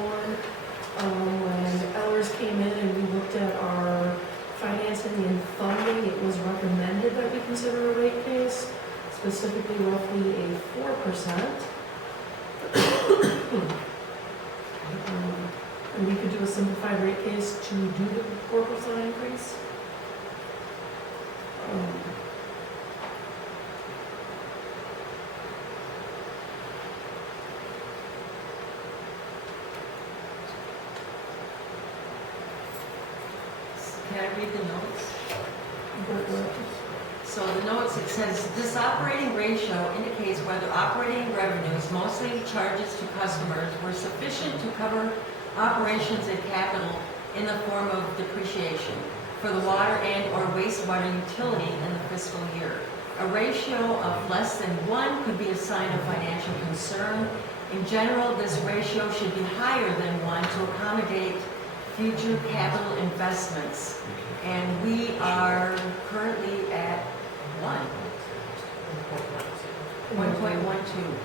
When Ellers came in and we looked at our financing and funding, it was recommended that we consider a rate case, specifically roughly a 4%. And we could do a simplified rate case to do the 4% increase. Can I read the notes? So the notes, it says, this operating ratio indicates whether operating revenues, mostly charges to customers, were sufficient to cover operations and capital in the form of depreciation for the water and/or wastewater utility in the fiscal year. A ratio of less than 1 could be a sign of financial concern. In general, this ratio should be higher than 1 to accommodate future capital investments. And we are currently at 1.12.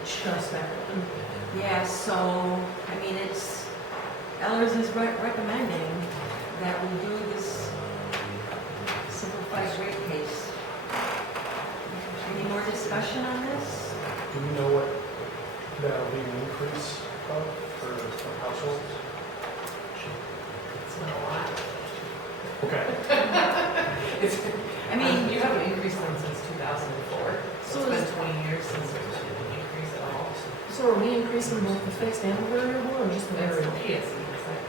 Just that one. Yeah, so, I mean, it's, Ellers is recommending that we do this simplified rate case. Any more discussion on this? Do we know what that'll be an increase of for households? It's not a lot. Okay. I mean, You haven't increased them since 2004. So It's been is- 20 years since there's been an increase at all. So are we increasing both the fixed and the variable, or just the That's variable? the PSC, is that?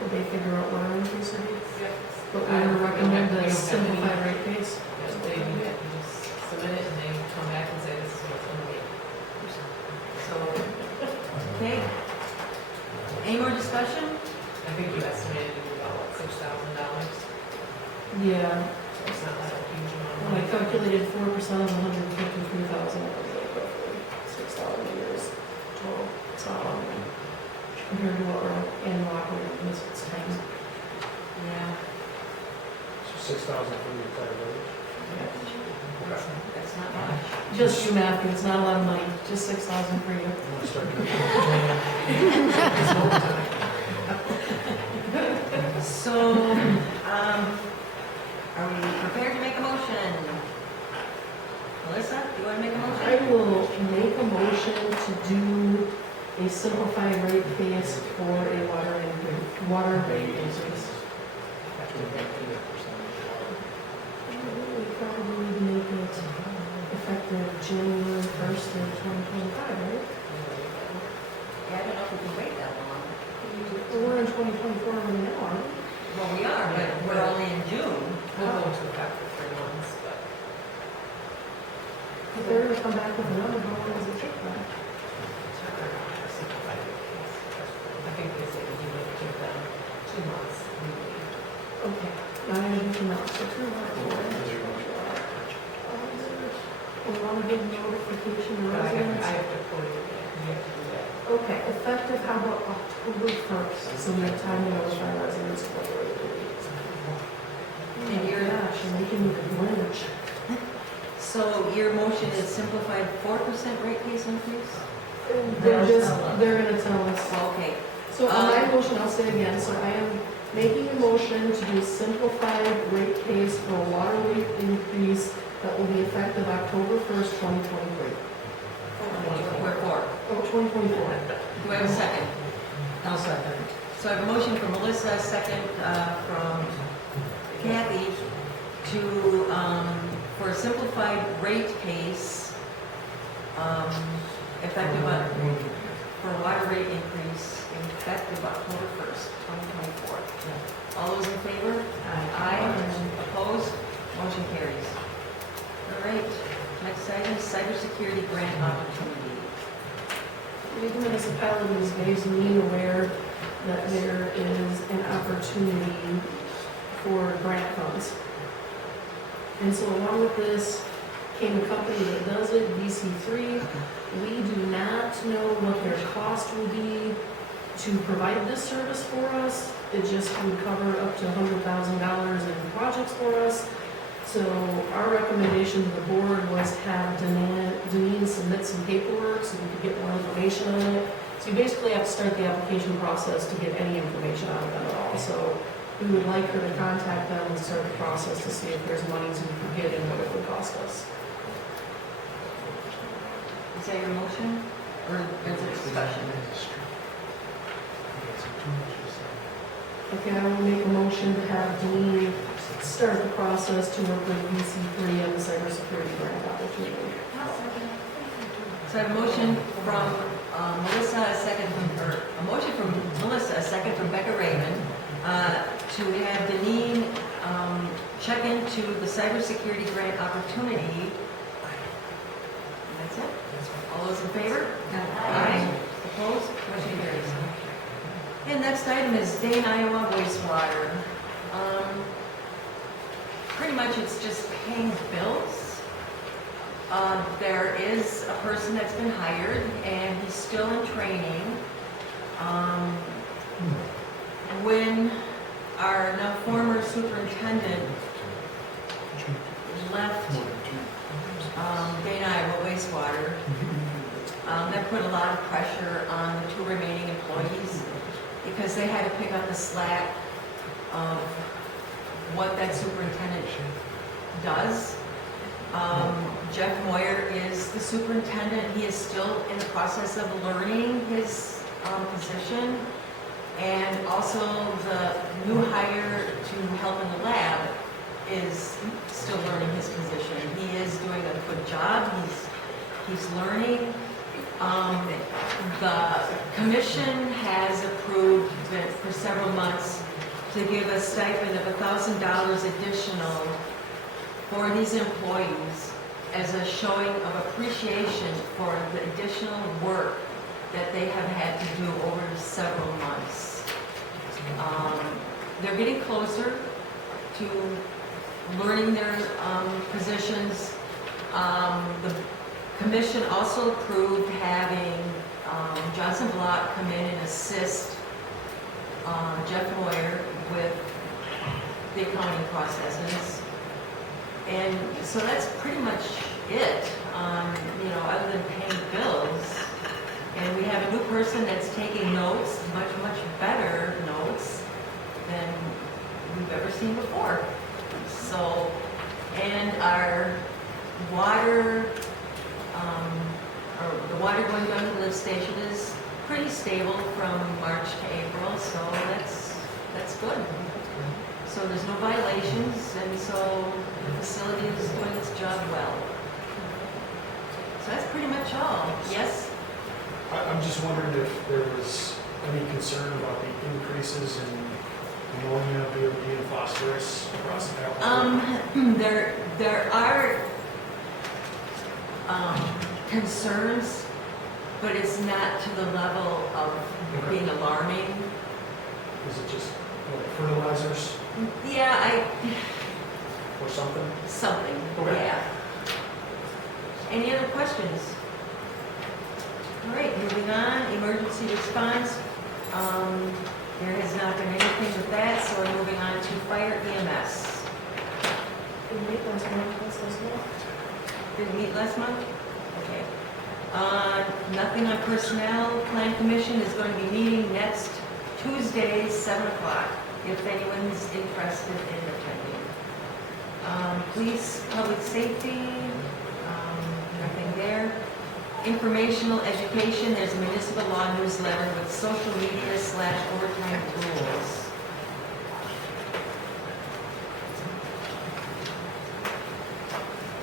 Did they figure out what our increase would be? Yep. But we would recommend the simplified rate case. Yeah. calculated 4% of 153,000, roughly 6,000 years total. So, compared to what our annual operating expense times. Yeah, So 6,000 for the entire village? that's not much. Just do math, it's not a lot of money, just 6,000 for you. I'm gonna start doing So, are we prepared to make a motion? Melissa, do you want to make a motion? I will make a motion to do a simplified rate case for a water rate increase. We probably need to make it effective January 1st of 2025, right? Yeah, I don't know if we can wait that long. Well, we're in 2024 right now, aren't we? Well, we are, but we're only in June. We'll go into effect for 3 months, but If they're gonna come back with another, how long does it take them? I think they say that you would give them 2 months. Okay, now I'm gonna do now, so 2 months. We want to give notification to But I residents. have to quote it, you have to do that. Okay, effective, how about October 1st, so we have time to notify residents for the rate release. And your, Gosh, I'm making me blanch. so your motion is simplified 4% rate case increase? They're gonna tell us. Well, okay, So on my motion, I'll say again, so I am making a motion to do simplified rate case for a water rate increase that will be effective October 1st, 2023. we're for. Oh, 2024. Do I have a second? I'll second. So I have a motion from Melissa, a second from Kathy to, for a simplified rate case, effective for a water rate increase, effective October 1st, 2024. All those in favor? Aye. Opposed? Motion carries. All right, next item, cybersecurity grant opportunity. League of Municipalities makes me aware that there is an opportunity for grant funds. And so along with this came a company that does it, BC3. We do not know what their cost will be to provide this service for us. It just would cover up to $100,000 in projects for us. So our recommendation to the board was to have Deneen submit some paperwork so we could get more information on it. So you basically have to start the application process to get any information out of them at all. So we would like her to contact them and start the process to see if there's monies we could get and what it would cost us. Is that your motion, or is it discussion? Okay, I will make a motion to have Deneen start the process to work with BC3 and the cybersecurity grant opportunity. So I have a motion from Melissa, a second from, or a motion from Melissa, a second from Becca Raymond, to have Deneen check into the cybersecurity grant opportunity. And that's it? All those in favor? Aye. Opposed? Motion carries. And next item is Dane, Iowa wastewater. Pretty much it's just paying bills. There is a person that's been hired and he's still in training. When our now former superintendent left Dane, Iowa wastewater, that put a lot of pressure on the 2 remaining employees because they had to pick up the slack of what that superintendent does. Jeff Moyer is the superintendent. He is still in the process of learning his position. And also the new hire to help in the lab is still learning his position. He is doing a good job. He's learning. The commission has approved that for several months to give a stipend of $1,000 additional for these employees as a showing of appreciation for the additional work that they have had to do over several months. They're getting closer to learning their position. positions. The commission also approved having Johnson Block come in and assist Jeff Moyer with the accounting processes. And so that's pretty much it, other than paying bills. And we have a new person that's taking notes, much, much better notes than we've ever seen before. So, and our water, or the water going down to the lift station is pretty stable from March to April, so that's good. So there's no violations, and so the facility is doing its job well. So that's pretty much all. Yes? I'm just wondering if there was any concern about the increases in ammonia, BOD, and phosphorus across the valley? There are concerns, but it's not to the level of being alarming. Is it just fertilizers Yeah, or something? something, Okay. yeah. Any other questions? All right, moving on, emergency response. There has not been anything with that, so we're moving on to fire EMS. Did we meet last month, last month? Did we meet last month? Okay. Nothing on personnel. Plan commission is going to be meeting next Tuesday, 7 o'clock, if anyone's interested in attending. Police, public safety, nothing there. Informational education, there's a municipal law newsletter with social media / overtime rules.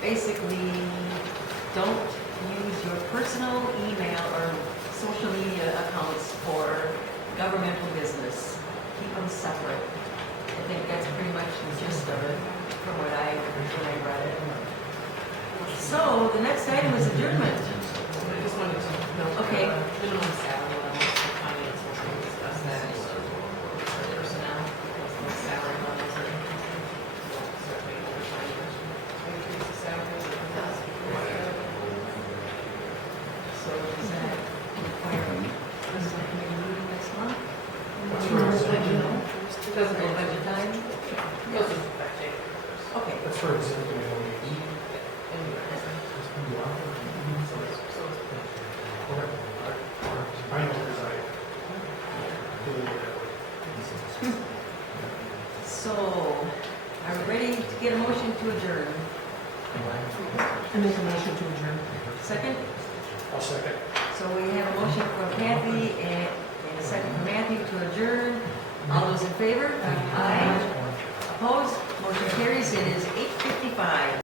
Basically, don't use your personal email or social media accounts for governmental business. Keep them separate. I think that's pretty much the gist of it from when I read it. So the next item is adjournment. I just wanted to know. Okay. Minimum salary levels for finance, we're going to discuss that. For personnel, those salary levels are. Certainly overtime, increase the salaries. So does that require a committee meeting next month? That's for example. Doesn't go budget time? Goes into effect January 1st. Okay. That's for example. I know because I do it that way. So, are we ready to get a motion to adjourn? I make a motion to adjourn. Second? I'll second. So we have a motion from Kathy and a second from Matthew to adjourn. All those in favor? Aye. Opposed? Motion carries. It is 8:55.